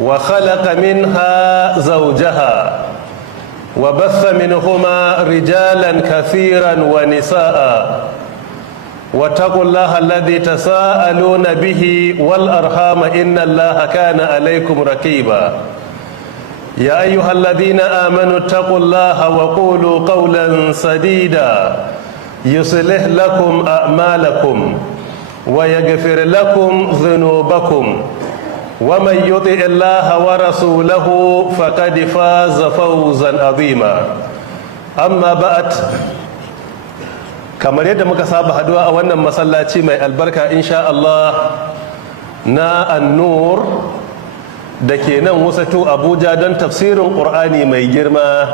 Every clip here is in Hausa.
وخلق منها زوجها وبث منهما رجالا كثيرا ونساء واتقوا الله الذي تساءلون به والأرحام إن الله كان عليكم رقيبا يا أيها الذين آمنوا اتقوا الله وقولوا قولا سديدا يصلح لكم أعمالكم ويغفر لكم ذنوبكم ومن يطع الله ورسوله فقد فاز فوزا عظيما أما بعد kamar yadda muka saba haduwa a wannan masallaci mai albarka insha Allah na An-Nur da ke nan Wusatu Abuja don tafsirin Qur'ani mai girma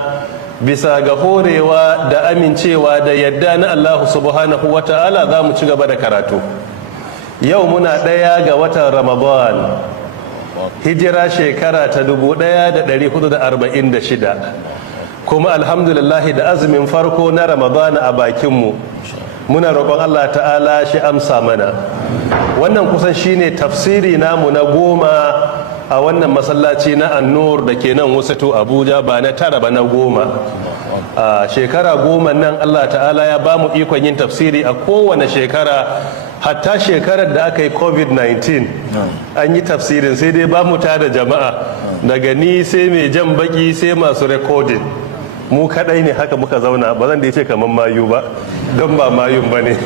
bisa ga horewa da amincewa da yadda na Allah subhanahu wata'ala za mu ci gaba da karatu. Yau muna ɗaya ga watan Ramadan hijira shekara ta 1446 kuma alhamdulillahi da azumin farko na Ramadana a bakinmu muna roƙon Allah ta'ala shi amsa mana. Wannan kusan shine tafsiri namu na 10 a wannan masallaci na An-Nur da ke nan Wusatu Abuja, ba na 9 ba na 10. A shekara 10 nan Allah ta'ala ya ba mu ikon yin tafsiri a kowane shekara, hatta shekarar da aka yi covid-19 an yi tafsirin, sai dai ba mu tada jama'a daga ni sai mai jan baki sai masu recording. Mu kadai ne haka muka zauna, ba zan da ce kamar mayu ba don ba mayun ba ne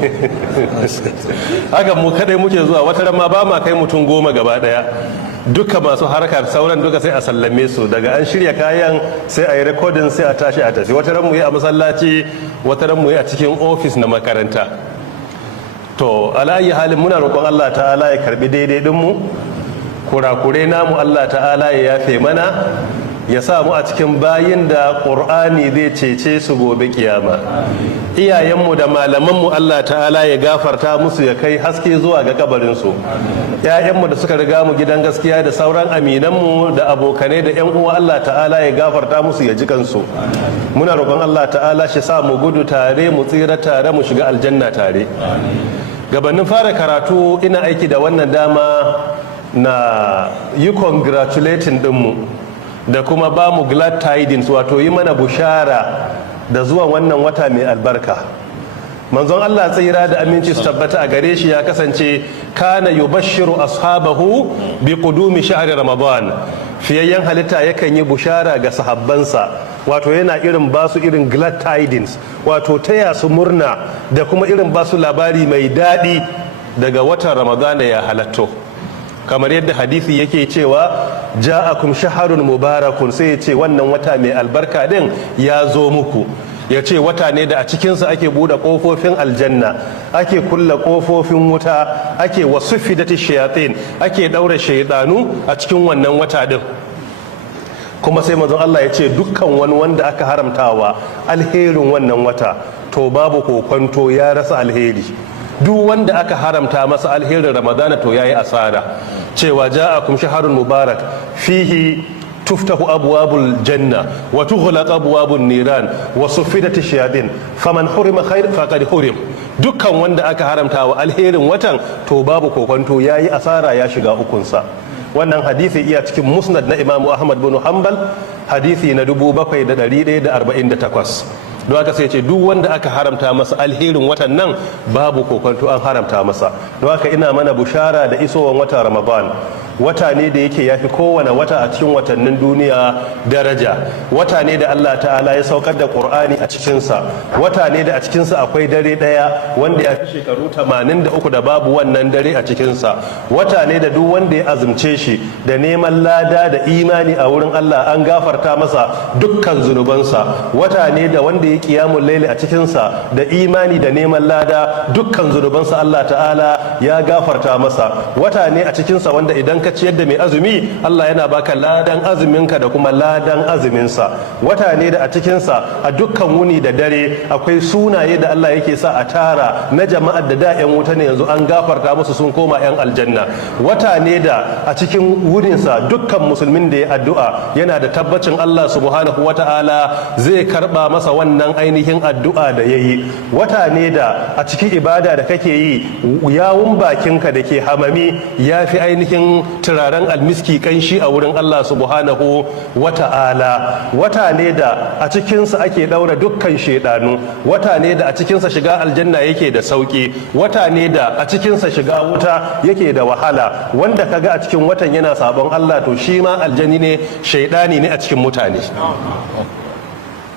haka mu kadai muke zuwa, wata rama ba ma kai mutum 10 gaba daya, duka masu harkar sauran duka sai a sallame su, daga an shirya kayan sai a yi recording sai a tashi a tafi. Wata ran mu yi a masallaci, wata ran mu yi a cikin ofis na makaranta. To ala'ayi halin muna roƙon Allah ta'ala ya karbi daidai dinmu, kurakure namu Allah ta'ala ya yafe mana, ya sa mu a cikin bayin da ƙur'ani zai cece su gobe kiyama. Iyayenmu da malamanmu Allah ta'ala ya gafarta musu, ya kai haske zuwa ga kabarinsu. ‘Ya'yanmu da suka riga mu gidan gaskiya da sauran aminanmu da abokanai da ‘yan uwa Allah ta'ala ya gafarta musu, ya ji kansu. Muna roƙon Allah ta'ala shi sa mu gudu tare, mu tsira tare, mu shiga aljanna tare. Gabanin fara karatu ina aiki da wannan dama na yi congratulating dinmu da kuma ba mu glad tidings, wato yi mana bushara da zuwan wannan wata mai albarka. Manzon Allah tsira da aminci su tabbata a gare shi ya kasance kana yubashshiru ashabahu bi qudumi shahri ramadan. Fiyayyen halitta yakan yi bushara ga sahabbansa, wato yana irin basu irin glad tidings, wato taya su murna da kuma irin basu labari mai daɗi daga watan ramadana ya halatto. Kamar yadda hadisi yake cewa ja'akum shaharun mubarakun, sai ya ce wannan wata mai albarka din ya zo muku, ya ce wata ne da a cikinsa ake buɗe ƙofofin aljanna, ake kulla ƙofofin wuta, ake wasu fidati shayatin, ake ɗaure shaidanu a cikin wannan wata din. Kuma sai manzon Allah ya ce dukkan wani wanda aka haramtawa alherin wannan wata, to babu kokwanto ya rasa alheri. Duk wanda aka haramta masa alherin ramadana to yayi asara. Cewa ja'akum shahrun mubarak fihi tuftahu abwabul janna wa tughlaq abwabun niran wa suffidatish shayatin faman hurima khair faqad hurim. Dukkan wanda aka haramta wa alherin watan to babu kokonto yayi asara, ya shiga ukunsa. Wannan hadisi iya cikin musnad na Imam Ahmad bin Hanbal, hadisi na 7148. don haka sai ce duk wanda aka haramta masa alherin watan nan babu kokonto an haramta masa. Don haka ina mana bushara da isowar watan Ramadan. Wata ne da yake yafi kowane wata a cikin watannin duniya daraja. Wata ne da Allah ta'ala ya saukar da Qur'ani a cikinsa. Wata ne da a cikinsa akwai dare daya wanda ya fi shekaru 83 da babu wannan dare a cikinsa. Wata ne da duk wanda ya azumce shi da neman lada da imani a wurin Allah an gafarta masa dukkan zunubansa. Wata ne da wanda ya qiyamul layli a cikinsa da imani da neman lada dukkan zunubansa Allah ta'ala ya gafarta masa. Wata ne a cikinsa wanda idan ka ciyar da mai azumi Allah yana baka ladan azuminka da kuma ladan azuminsa. Wata ne da a cikinsa a dukkan wuni da dare akwai sunaye da Allah yake sa a tara na jama'ar da da 'yan wuta ne yanzu an gafarta musu sun koma 'yan aljanna. Wata ne da a cikin wurinsa dukkan musulmin da ya addu'a yana da tabbacin Allah subhanahu wata'ala zai karba masa wannan wannan ainihin addu'a da ya yi. Wata ne da a cikin ibada da kake yi yawun bakinka da ke hamami ya fi ainihin turaren almiski kanshi a wurin Allah subhanahu wa ta'ala. Wata ne da a cikinsa ake ɗaura dukkan shaidanu. Wata ne da a cikinsa shiga aljanna yake da sauki. Wata ne da a cikinsa shiga wuta yake da wahala. Wanda kaga a cikin watan yana sabon Allah to shi ma aljani ne, shaidani ne a cikin mutane.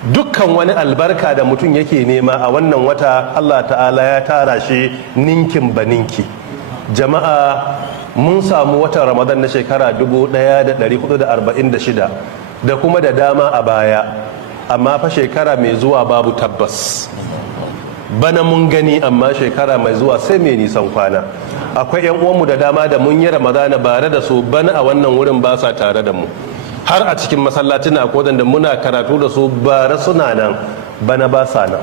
Dukkan wani albarka da mutum yake nema a wannan wata Allah ta'ala ya tara shi ninkin baninki. Jama'a, mun samu watan Ramadan na shekara 1446 da kuma da dama a baya, amma fa shekara mai zuwa babu tabbas. Bana mun gani, amma shekara mai zuwa sai mai nisan kwana. Akwai 'yan uwanmu da dama da mun yi Ramadana bare da su, bana a wannan wurin ba sa tare da mu. Har a cikin masallacin akwai da muna karatu da su bara suna nan, bana ba sa nan.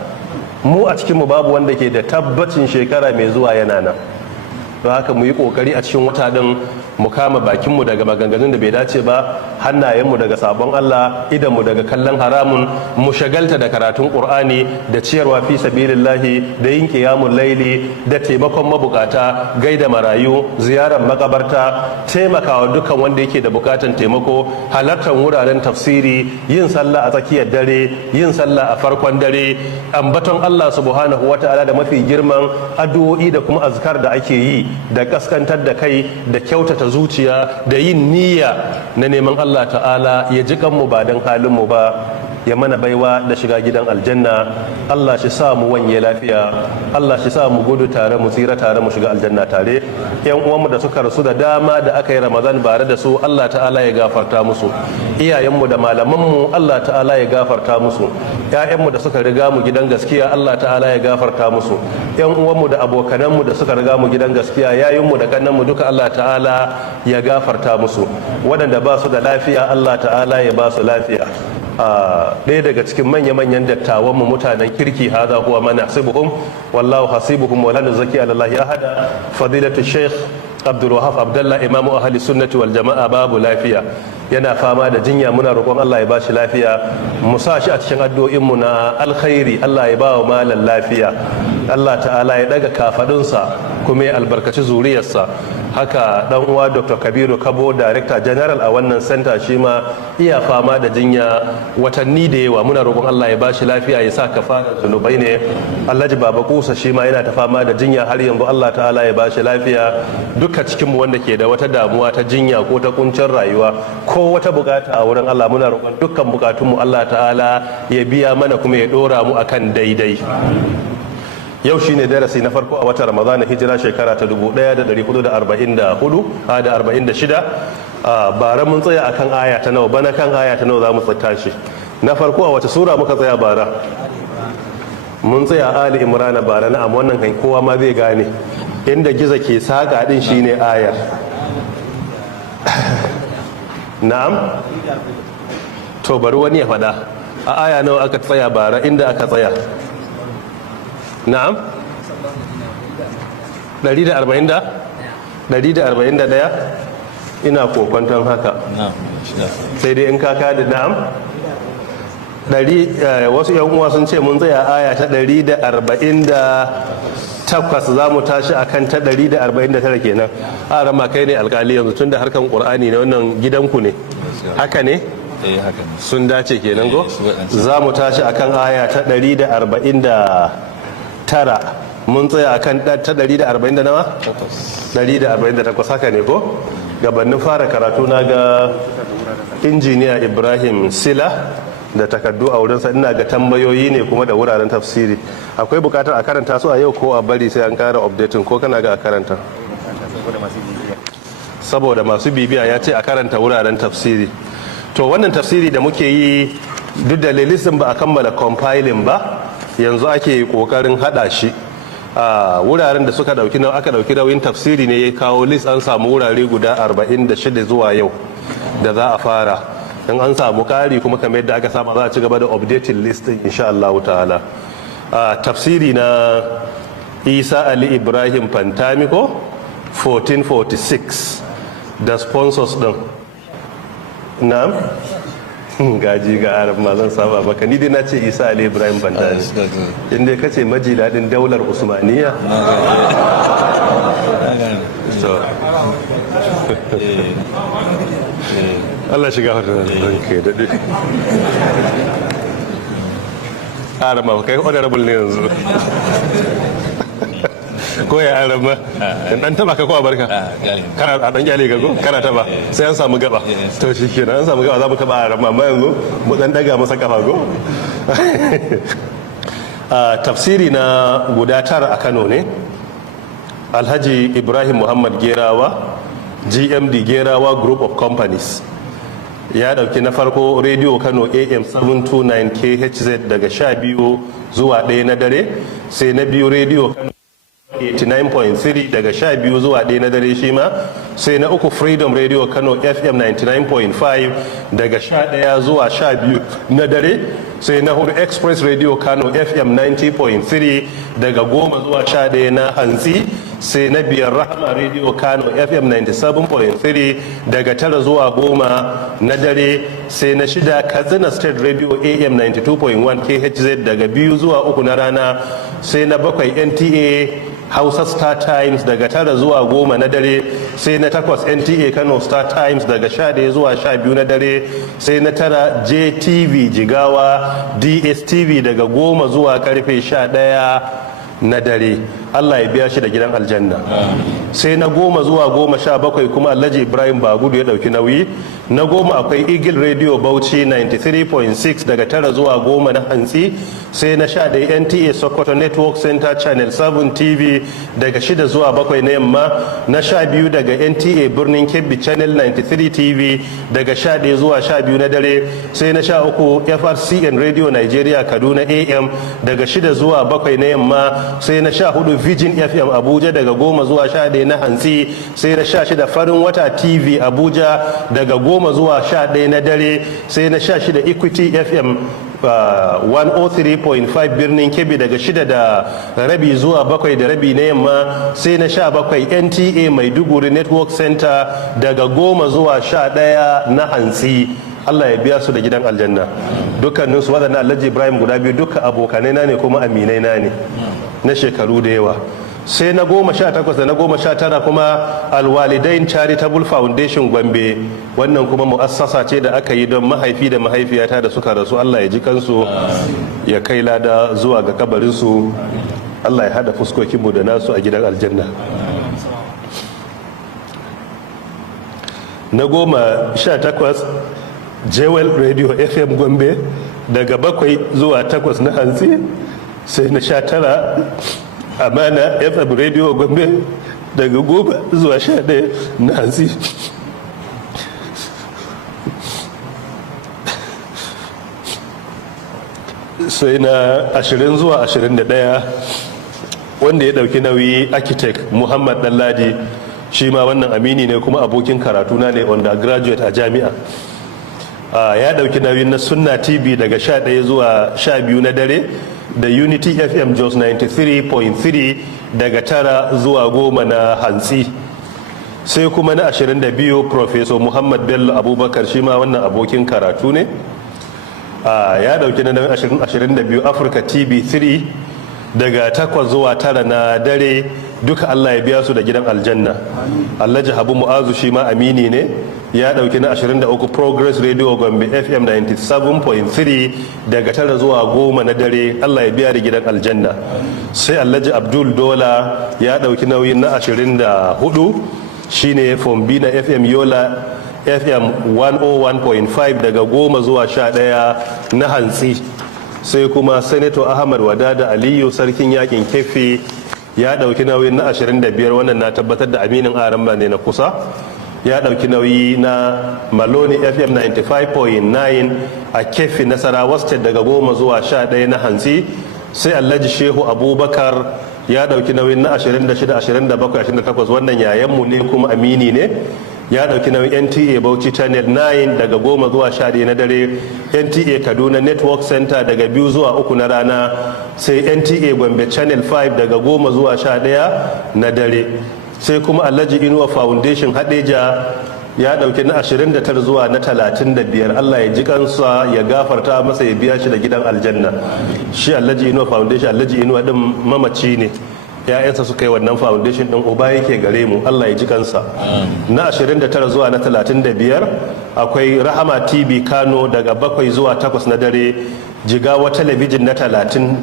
Mu a cikinmu babu wanda ke da tabbacin shekara mai zuwa yana nan. Don haka mu yi kokari a cikin wata din mu kama bakinmu daga maganganun da bai dace ba, hannayenmu daga sabon Allah, idanmu daga kallon haramun, mu shagalta da karatun Qur'ani da ciyarwa fi sabilillahi, da yin qiyamul laili, da taimakon mabukata, gaida marayu, ziyarar makabarta, taimakawa dukkan wanda yake da bukatan taimako, halartar wuraren tafsiri, yin sallah a tsakiyar dare, yin sallah a farkon dare, ambaton Allah subhanahu wata'ala da mafi girman addu'o'i da kuma azkar da ake yi, da kaskantar da kai, da kyautata zuciya, da yin niyya na neman Allah ta'ala ya ji kanmu ba don halinmu ba, ya mana baiwa da shiga gidan aljanna. Allah shi sa mu wanye lafiya, Allah shi sa mu gudu tare, mu tsira tare, mu shiga aljanna tare. Yan uwanmu da suka rasu da dama da aka yi Ramadan bare da su, Allah ta'ala ya gafarta musu. Iyayenmu da malamanmu, Allah ta'ala ya gafarta musu. Ƴaƴanmu da suka riga mu gidan gaskiya, Allah ta'ala ya gafarta musu. Yan uwanmu da abokananmu da suka riga mu gidan gaskiya, yayinmu da kannanmu duka, Allah ta'ala ya gafarta musu. Waɗanda ba su da lafiya, Allah ta'ala ya ba su lafiya. Ɗaya daga cikin manya-manyan dattawanmu mutanen kirki, hada huwa man hasibuhum wallahu hasibuhum wa la nuzaki ala allahi ahada, fadilatu sheikh Abdul Wahab Abdullah, imamu ahli sunnati wal jama'a, babu lafiya, yana fama da jinya. Muna roƙon Allah ya bashi lafiya, mu sa shi a cikin addu'o'in mu na alkhairi. Allah ya ba wa malan lafiya, Allah ta'ala ya daga kafadunsa kuma ya albarkaci zuriyarsa. Haka dan uwa Dr. Kabiru Kabo, Director General a wannan center, shi ma iya fama da jinya watanni da yawa. Muna roƙon Allah ya bashi lafiya, ya sa kafara zunubai ne. Alhaji Baba Kusa shi ma yana ta fama da jinya har yanzu, Allah ta'ala ya bashi lafiya. Duka cikin mu wanda ke da wata damuwa ta jinya ko ta kuncin rayuwa ko wata bukata a wurin Allah, muna roƙon dukkan bukatunmu Allah ta'ala ya biya mana kuma ya dora mu akan daidai. Yau shine darasi na farko a watan Ramadana, hijira shekara ta 1446. Bara mun tsaya akan aya ta nawa, bana kan aya ta nawa za mu tashi. Na farko a wace sura muka tsaya bara? Mun tsaya Ali Imran bara, na amma wannan kan kowa ma zai gane inda giza ke saka din shine ayar. Na'am, to bari wani ya fada a aya nawa aka tsaya bara, inda aka tsaya. Na'am, 141 ina kokwanton haka, sai dai in kaka da na'am. Wasu yan uwa sun ce mun tsaya aya ta 148, za mu tashi akan ta 149 kenan. A rama kai ne alkali yanzu, tunda harkan qur'ani ne wannan, gidanku ne, haka ne? Haka ne. Sun dace kenan go? Za mu tashi akan aya ta 149. Mun tsaya akan ta 140 da nawa? 148, haka ne ko? Gabanin fara karatu na ga injiniya Ibrahim Sila da takardu a wurinsa, ina ga tambayoyi ne kuma da wuraren tafsiri. Akwai bukatar a karanta su a yau ko a bari sai an kara updating, ko kana ga a karanta? Saboda masu bibiya ya ce a karanta wuraren tafsiri. To wannan tafsiri da muke yi, duk da lilisin ba a kammala compiling ba, yanzu ake kokarin hada shi. A wuraren da aka dauki nauyin tafsiri ne ya kawo list, an samu wurare guda 46 zuwa yau da za a fara. In an samu kari kuma kamar yadda aka sama, za a ci gaba da updating list din insha Allah ta'ala. Tafsiri na Isa Ali Ibrahim Fantamiko 1446 da sponsors din. Na'am, gaji ga arab ma zan saba maka, ni dai na ce Isa Ali Ibrahim Banda ne, inda ka ce maji daɗin daular Usmaniya. Allah shiga hannun ke daɗe. Arama kai honorable ne yanzu. Ko ya arama dan taba ka ko a barka kana a dan kyale ka ko kana taba sai an samu gaba to shikenan an samu gaba za mu taba arama amma yanzu mu dan daga masa kafa ko. Tafsiri na guda tara a Kano ne. Alhaji Ibrahim Muhammad Gerawa, GMD Gerawa Group of Companies, ya dauki na farko Radio Kano AM 729 KHZ daga 12 zuwa 1 na dare, sai na biyu Radio Kano 89.3 daga 12 zuwa 1 na dare shi ma, sai na uku Freedom Radio Kano FM 99.5 daga 11 zuwa 12 na dare, sai na hudu Express Radio Kano FM 90.3 daga 10 zuwa 11 na hantsi, sai na biyar Rahama Radio Kano FM 97.3 daga 9 zuwa 10 na dare, sai na shida Katsina State Radio AM 92.1 KHZ daga 2 zuwa 3 na rana, sai na bakwai NTA Hausa Star Times daga 9 zuwa 10 na dare, sai na 8 NTA Kano Star Times daga 11 zuwa 12 na dare, sai na 9 JTV Jigawa DSTV daga 10 zuwa karfe 11 na dare. Allah ya biya shi da gidan aljanna. Sai na 10 zuwa 17 kuma Alhaji Ibrahim Bagudu ya dauki nauyi. Na 10 akwai Eagle Radio Bauchi 93.6 daga 9 zuwa 10 na hantsi, sai na 11 NTA Sokoto Network Center Channel 7 TV daga 6 zuwa 7 na yamma, na 12 daga NTA Birnin Kebbi Channel 93 TV daga 11 zuwa 12 na dare, sai na 13 FRCN Radio Nigeria Kaduna AM daga 6 zuwa 7 na yamma, sai na 14 Virgin FM Abuja daga 10 zuwa 11 na hantsi, sai na 16 Farin Wata TV Abuja daga 10 zuwa 11 na dare, sai na 16 Equity FM 103.5 birnin Kebbi daga 6 da rabi zuwa 7 da rabi na yamma, sai na 17 NTA Maiduguri Network Center daga 10 zuwa 11 na hantsi. Allah ya biya su da gidan aljanna dukkaninsu waɗannan. Alhaji Ibrahim guda biyu duka abokanai na ne kuma aminai na ne na shekaru da yawa. Sai na 18 da na 19 kuma Alwalidain Charitable Foundation Gombe, wannan kuma mu'assasa ce da aka yi don mahaifi da mahaifiyata da suka rasu. Allah ya ji kansu ya kai lada zuwa ga kabarinsu. Allah ya hada fuskokinmu da nasu a gidan aljanna. Na 18 Jewel Radio FM Gombe daga 7 zuwa 8 na hantsi, sai na 19 Amana FM Radio Gombe daga 10 zuwa 11 na hantsi, sai na 20 zuwa 21 wanda ya dauki nauyi architect Muhammad Dalladi, shi ma wannan amini ne kuma abokin karatuna ne undergraduate a jami'a. Ya dauki nauyin na Sunna TV daga 11 zuwa 12 na dare, da Unity FM Jos 93.3 daga 9 zuwa 10 na hantsi. Sai kuma na 22 Professor Muhammad Bello Abubakar, shi ma wannan abokin karatu ne. Ya dauki na 22 Africa TV 3 daga 8 zuwa 9 na dare, duka Allah ya biya su da gidan aljanna. Alhaji Habu Mu'azu shi ma amini ne, ya dauki na 23 Progress Radio Gombe FM 97.3 daga 9 zuwa 10 na dare, Allah ya biya da gidan aljanna. Sai Alhaji Abdul Dola ya dauki nauyin na 24 shine Fombina FM Yola FM 101.5 daga 10 zuwa 11 na hantsi. Sai kuma Senator Ahmad Wadada Aliyu Sarkin Yakin Kefi ya dauki nauyin na 25, wannan na tabbatar da aminin aramba ne na kusa. Ya dauki nauyi na Maloni FM 95.9 a Kefi Nasarawa State daga 10 zuwa 11 na hantsi. Sai Alhaji Shehu Abubakar ya dauki nauyin na 26, 27, 28, wannan yayanmu ne kuma amini ne. Ya dauki nauyin NTA Bauchi Channel 9 daga 10 zuwa 11 na dare, NTA Kaduna Network Center daga 2 zuwa 3 na rana, sai NTA Gombe Channel 5 daga 10 zuwa 11 na dare. Sai kuma Alhaji Inuwa Foundation Hadeja ya dauki na 29 zuwa na 35. Allah ya ji kansa ya gafarta masa ya biya shi da gidan aljanna. Shi Alhaji Inuwa Foundation, Alhaji Inuwa din mamaci ne, ya'yansa suka yi wannan foundation din, uba yake gare mu, Allah ya ji kansa. Na 29 zuwa na 35 akwai Rahama TV Kano daga 7 zuwa 8 na dare, Jigawa Talabijin na 30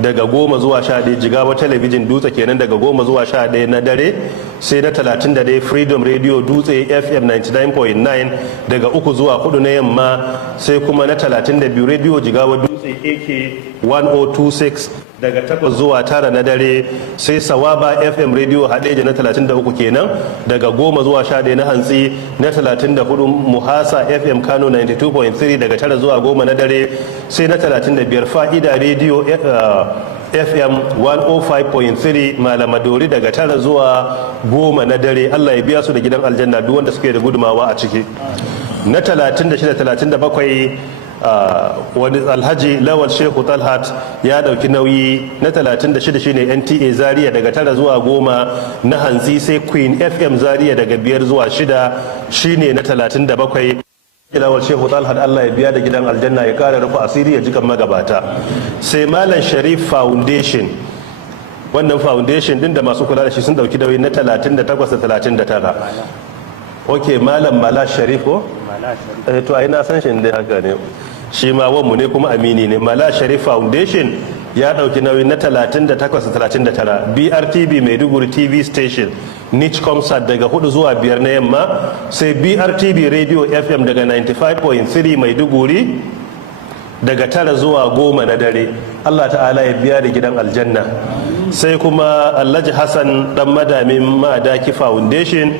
daga 10 zuwa 11, Jigawa Talabijin Dutse kenan daga 10 zuwa 11 na dare, sai na 31 Freedom Radio Dutse FM 99.9 daga 3 zuwa 4 na yamma, sai kuma na 32 Radio Jigawa Dutse AK 1026 daga 8 zuwa 9 na dare, sai Sawaba FM Radio Hadeja na 33 kenan daga 10 zuwa 11 na hantsi, na 34 Muhasa FM Kano 92.3 daga 9 zuwa 10 na dare, sai na 35 Fa'ida Radio FM 105.3 Malamadori daga 9 zuwa 10 na dare. Allah ya biya su da gidan aljanna duk wanda suke da gudumawa a ciki. Na 36-37 wani Alhaji Lawal Shehu Talhat ya dauki nauyi. Na 36 shine NTA Zaria daga 9 zuwa 10 na hantsi, sai Queen FM Zaria daga 5 zuwa 6 shine na 37. Lawal Shehu Talhat Allah ya biya da gidan aljanna, ya kara rufe asiri ya jikan magabata. Sai Malam Sharif Foundation, wannan foundation din da masu kula da shi sun dauki nauyi na 38 da 39. Ok, Malam Mala Sharif ko? To ai na san shi dai haka ne, shi ma wanmu ne kuma amini ne. Mala Sharif Foundation ya dauki nauyi na 38 da 39. BRTB Maiduguri TV Station Niche Concert daga 4 zuwa 5 na yamma, sai BRTB Radio FM daga 95.3 Maiduguri daga 9 zuwa 10 na dare. Allah ta'ala ya biya da gidan aljanna. Sai kuma Alhaji Hassan dan Madamin Madaki Foundation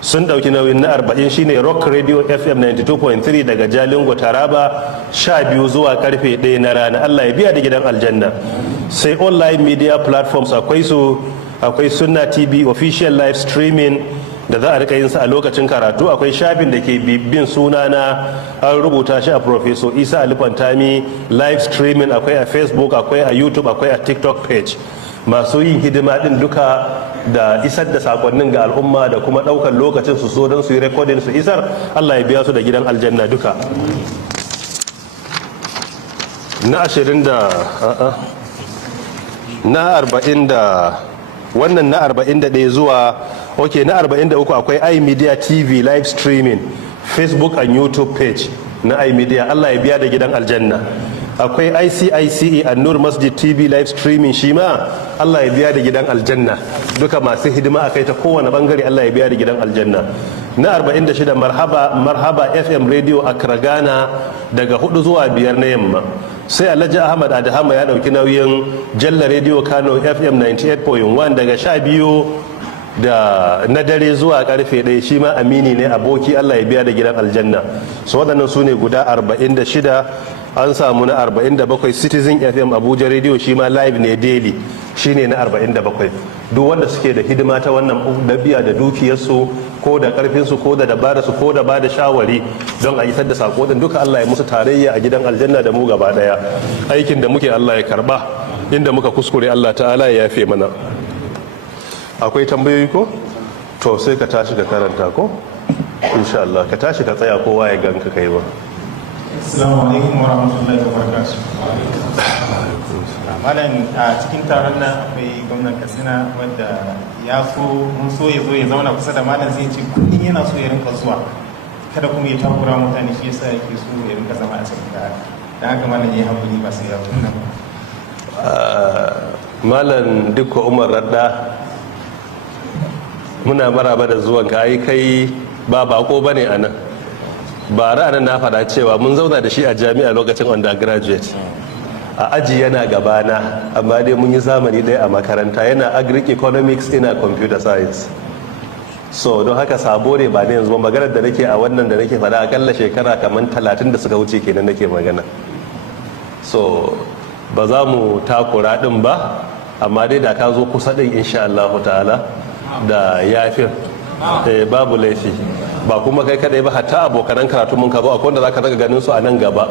sun dauki nauyin na 40 shine Rock Radio FM 92.3 daga Jalingo Taraba 12 zuwa karfe 1 na rana. Allah ya biya da gidan aljanna. Sai online media platforms akwai Sunna TV official live streaming da za a rika yin sa a lokacin karatu. Akwai shafin da ke bin sunana, an rubuta shi a Professor Isa Alifantami live streaming, akwai a Facebook, akwai a YouTube, akwai a TikTok page. Masu yin hidima din duka da isar da sakonnin ga al'umma da kuma daukar lokacin su so don su yi recording su isar, Allah ya biya su da gidan aljanna duka. Na 20 da na 40 da wannan na 41 zuwa na 43 akwai iMedia TV live streaming Facebook and YouTube page na iMedia. Allah ya biya da gidan aljanna. Akwai ICICE An-Nur Masjid TV live streaming shi ma Allah ya biya da gidan aljanna. Duka masu hidima akai ta kowane bangare Allah ya biya da gidan aljanna. Na 46 Marhaba FM Radio Accra Ghana daga 4 zuwa 5 na yamma. Sai Alhaji Ahmad Adahama ya dauki nauyin Jalla Radio Kano FM 98.1 daga 12 da na dare zuwa karfe 1, shi ma amini ne, aboki, Allah ya biya da gidan aljanna. So waɗannan su ne guda 46. An samu na 47 Citizen FM Abuja Radio, shi ma live ne daily, shi ne na 47. Duk wanda suke da hidima ta wannan dabi'a da dukiyarsu ko da karfinsu ko da dabararsu ko da ba da shawari don a isar da sako din, duka Allah ya musu tarayya a gidan aljanna da mu gaba daya. Aikin da muke Allah ya karba, inda muka kuskure Allah ta'ala ya yafe mana. Akwai tambayoyi ko? To sai ka tashi ka karanta ko? Insha Allah ka tashi ka tsaya kowa ya ganka kai ba. Assalamu alaikum wa rahmatullahi wa barakatuh. Malam, a cikin taron nan akwai gwamnan Katsina wanda ya mun so ya zo ya zauna kusa da malam, zai ce kullum yana so ya rinka zuwa, kada kuma ya takura mutane, shi yasa yake so ya rinka zama a cikin da haka malam ya haƙuri ba sai ya kunna ba. Malam Dikko Umar Radda, muna maraba da zuwanka. Ai kai ba bako bane a nan. Bara nan na faɗa cewa mun zauna da shi a jami'a lokacin undergraduate, a aji yana gabana, amma dai mun yi zamani ɗaya a makaranta. Yana agric economics, ina computer science. So don haka sabo ne ba ne yanzu ba. Maganar da nake a wannan da nake faɗa akalla shekara kamar 30 da suka wuce kenan nake magana. So ba za mu takura ɗin ba, amma dai da ka zo kusa ɗin insha Allah ta'ala da yafin babu laifi. Ba kuma kai kadai ba, hatta abokanan karatu mun ka zo akwai wanda zaka daga ganin su a nan gaba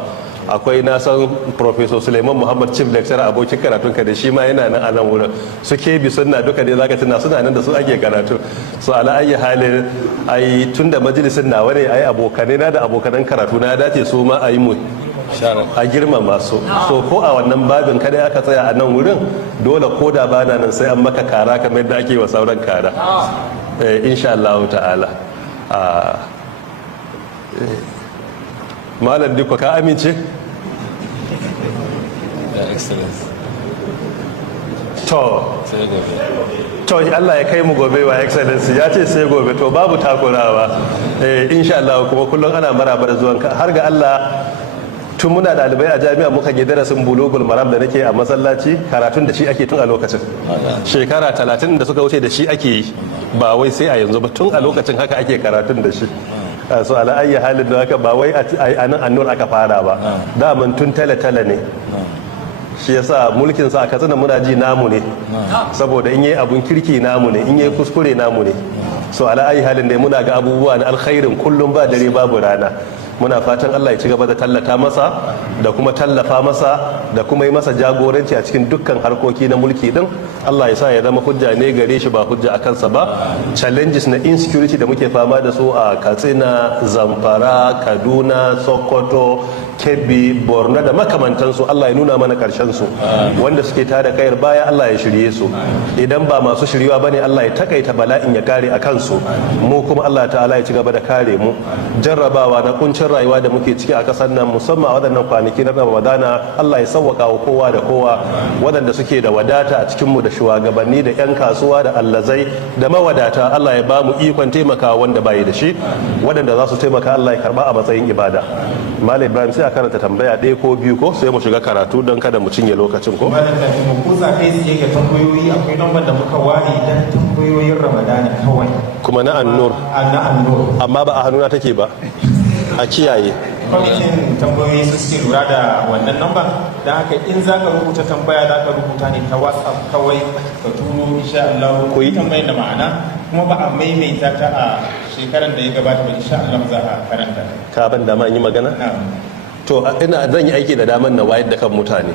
akwai na san Professor Suleiman Muhammad Chief Lecturer abokin karatun ka da shi ma yana nan a nan wurin su kebi sunna duka dai zaka tuna suna nan da su ake karatu so ala ayi halin ai tunda majalisin nawa ne ai abokanai na da abokanan karatu na dace su ma ayi mu a girmama su so ko a wannan babin kada aka tsaya a nan wurin dole ko da bana nan sai an maka kara kamar yadda ake wa sauran kara insha Allah ta'ala malam duk ka amince to Allah ya kai mu gobe wa excellency ya ce sai gobe to babu takurawa insha Allah kuma kullum ana maraba da zuwanka har ga Allah tun muna dalibai a jami'a muka yi darasin bulugul maram da nake a masallaci karatun da shi ake tun a lokacin shekara 30 da suka wuce da shi ake yi ba wai sai a yanzu ba tun a lokacin haka ake karatun da shi so ala ayyi halin da haka ba wai a nan annur aka fara ba daman tun tale-tale ne shi yasa mulkin sa a katsina muna ji namu ne saboda in yi abun kirki namu ne in yi kuskure namu ne so ala ayyi halin da muna ga abubuwa na alkhairin kullum ba dare babu rana muna fatan Allah ya ci gaba da tallata masa da kuma tallafa masa da kuma yi masa jagoranci a cikin dukkan harkoki na mulki din Allah ya sa ya zama hujja ne gare shi ba hujja a kansa ba challenges na insecurity da muke fama da su a Katsina, Zamfara, Kaduna, Sokoto, Kebbi, Borno da makamantansu Allah ya nuna mana karshen su wanda suke tada kayar baya Allah ya shirye su idan ba masu shiriwa bane Allah ya takaita bala'in ya kare a kansu mu kuma Allah ta'ala ya ci gaba da kare mu jarrabawa na kuncin rayuwa da muke ciki a kasar nan musamman a waɗannan kwanaki na Ramadana Allah ya sauwaka wa kowa da kowa waɗanda suke da wadata a cikinmu da shugabanni da 'yan kasuwa da allazai da mawadata Allah ya ba mu ikon taimakawa wanda bayi da shi waɗanda za su taimaka Allah ya karba a matsayin ibada Malam Ibrahim sai a karanta tambaya ɗaya ko biyu ko sai mu shiga karatu don kada mu cinye lokacin ko malam da mu kusa kai su yake tambayoyi akwai lambar da muka ware dan tambayoyin Ramadana kawai kuma na annur amma ba a hannuna take ba a kiyaye kwamitin tambayoyi su suke lura da wannan namba don haka in za ka rubuta tambaya za ka rubuta ne ta whatsapp kawai ka turo insha Allah ku yi tambayar da ma'ana kuma ba a maimaita ta a shekaran da ya gabata ba insha Allah za a karanta ka ban dama in yi magana to ina zan yi aiki da daman na wayar da kan mutane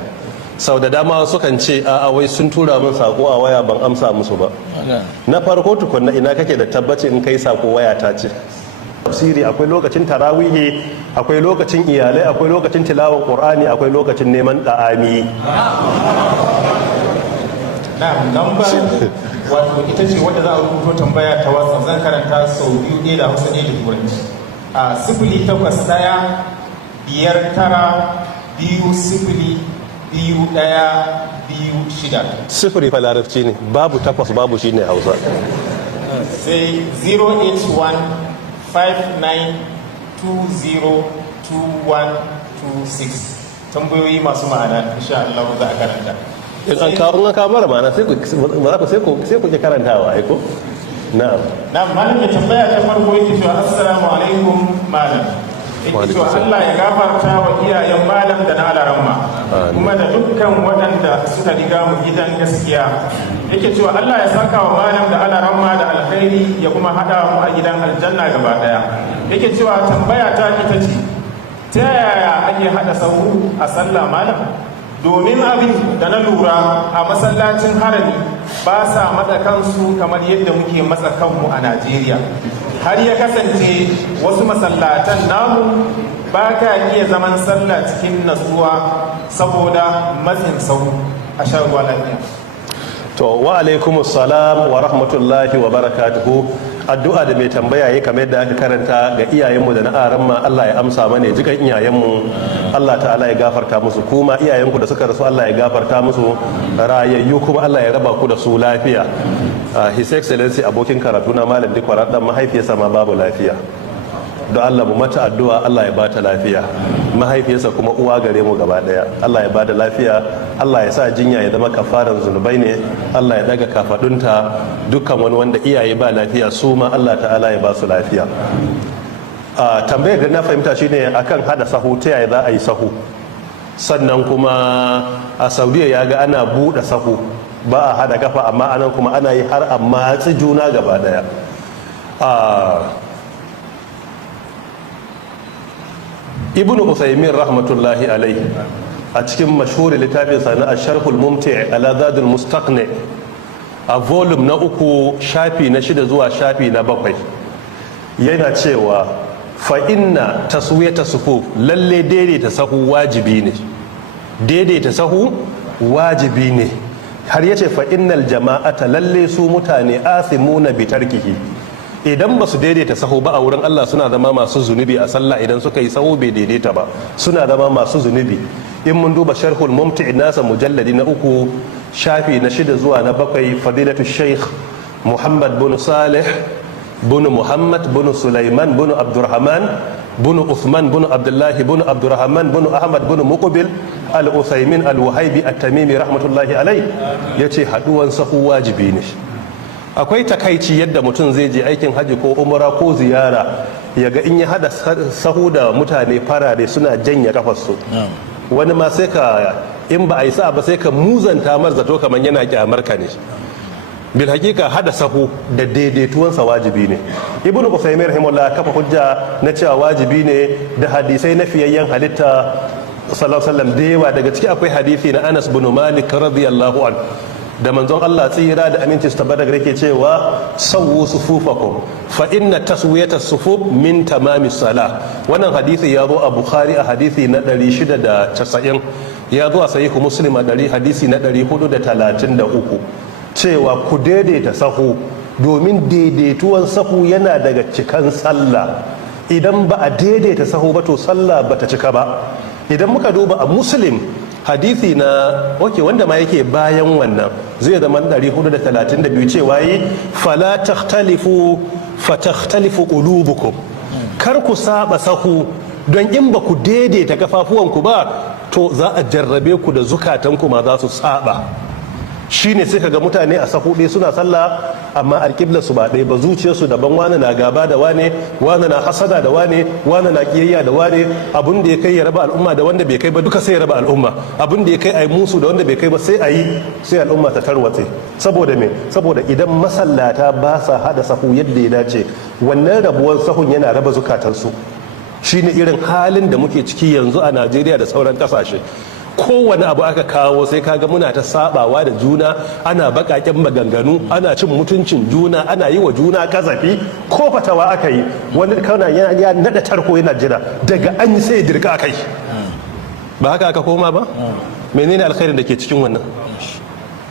sau da dama sukan ce a'a wai sun tura min sako a waya ban amsa musu ba na farko tukunna ina kake da tabbaci in kai sako waya ta ce tafsiri akwai lokacin tarawihi akwai lokacin iyalai akwai lokacin tilawar qur'ani akwai lokacin neman da'ami na'am lambar wato ita ce wadda za a rubuto tambaya ta WhatsApp zan karanta sau biyu ne da Hausa ne da Turanci a 081-202-126 sifiri fa larabci ne babu takwas babu shine Hausa sai 081-5920-2126 tambayoyi masu ma'ana insha Allah za a karanta in an kawo mara ma'ana sai ku ke karantawa aiko na'am malam ya tambaya ta farko yake cewa assalamu alaikum malam yake cewa Allah ya gafarta wa iyayen malam da na alaramma kuma da dukkan waɗanda suka riga mu gidan gaskiya yake cewa Allah ya saka wa malam da alaramma da alkhairi ya kuma hada mu a gidan aljanna gaba daya yake cewa tambaya ta ita ce ta yaya ake hada sahu a sallah malam domin abin da na lura a masallacin harami ba sa matsa kansu kamar yadda muke matsa kanmu a Najeriya har ya kasance wasu masallatan namu ba ka iya zaman sallah cikin natsuwa saboda matsin sahu a shan ruwa lafiya. To wa alaikumus salam wa rahmatullahi wa barakatuhu addu'a da mai tambaya yi kamar yadda aka karanta ga iyayenmu da na aranma Allah ya amsa mana jikan iyayenmu Allah ta'ala ya gafarta musu kuma iyayenku da suka rasu Allah ya gafarta musu rayayyu kuma Allah ya raba ku da su lafiya his excellency abokin karatu na malam dikwara dan mahaifiyarsa ma babu lafiya don Allah mu mata addu'a Allah ya bata lafiya mahaifiyarsa kuma uwa gare mu gaba daya Allah ya bada lafiya Allah ya sa jinya ya zama kafaran zunubai ne Allah ya daga kafadunta dukkan wani wanda iyaye ba lafiya su ma Allah ta'ala ya ba su lafiya tambayar da na fahimta shine akan hada sahu ta yaya za a yi sahu sannan kuma a Saudiya ya ga ana buɗe sahu ba a hada kafa amma anan kuma ana yi har a matsi juna gaba daya ibnu usaymin rahmatullahi alaihi a cikin mashhurin littafin sa na asharhul mumti' ala zadul mustaqni a volume na 3 shafi na 6 zuwa shafi na 7 yana cewa fa inna taswiyata sufuf lalle daidaita sahu wajibi ne, daidaita sahu wajibi ne. Har yace fa innal jama'ata lalle su mutane asimuna bi tarkihi, idan ba su daidaita sahu ba a wurin Allah suna zama masu zunubi a sallah. Idan suka yi sahu bai daidaita ba suna zama masu zunubi. In mun duba sharhul mumti' nasa mujalladi na 3 shafi na 6 zuwa na 7, fadilatu shaykh Muhammad bin Salih bin Muhammad bin Sulaiman bin Abdurrahman bin Uthman bin Abdullahi bin Abdurrahman bin Ahmad bin Muqbil al-Uthaymin al-Wahibi at-Tamimi rahmatullahi alai yace haduwan sahu wajibi ne. Akwai takaici yadda mutum zai je aikin haji ko umra ko ziyara ya ga in ya hada sahu da mutane farare suna janye kafarsu, wani ma sai ka in ba a yi sa ba sai ka muzanta mar zato kamar yana kyamar ka ne. Bil hakika hada sahu da daidaituwansa wajibi ne. Ibnu Usaymin rahimahullah kafa hujja na cewa wajibi ne da hadisai na fiyayyen halitta sallallahu alaihi wasallam da yawa. Daga ciki akwai hadisi na Anas bin Malik radiyallahu anhu da manzon Allah tsira da aminci su tabbata gare ke cewa sawwu sufufakum fa inna taswiyata sufuf min tamamis salah. Wannan hadisi ya zo a Bukhari a hadisi na 690, ya zo a sahihu Muslim a hadisi na 433 cewa ku daidaita sahu domin daidaituwan sahu yana daga cikan sallah. Idan ba a daidaita sahu ba to sallah ba ta cika ba. Idan muka duba a Muslim hadisi na wanda ma yake bayan wannan zai zama 432 cewa yi fala takhtalifu fatakhtalifu qulubukum, kar ku saba sahu don in ba ku daidaita kafafuwanku ba to za a jarrabe ku da zukatanku ma za su saba. Shine sai kaga mutane a sahu ɗaya suna sallah amma alƙiblar su ba ɗaya ba, zuciyarsu daban, wani na gaba da wane, wani na hasada da wane, wani na kiyayya da wane. Abin da ya kai ya raba al'umma da wanda bai kai ba duka sai ya raba al'umma. Abin da ya kai a yi musu da wanda bai kai ba sai a yi, sai al'umma ta tarwatse. Saboda me? Saboda idan masallata ba sa hada sahu yadda ya dace, wannan rabuwar sahun yana raba zukatansu. Shine irin halin da muke ciki yanzu a Najeriya da sauran kasashe. Kowane abu aka kawo sai kaga muna ta sabawa da juna, ana bakaken maganganu, ana cin mutuncin juna, ana yi wa juna kazafi. Ko fatawa aka yi wani kauna ya nada tarko yana jira daga an yi sai dirka akai. Ba haka aka koma ba? Menene alkhairin da ke cikin wannan?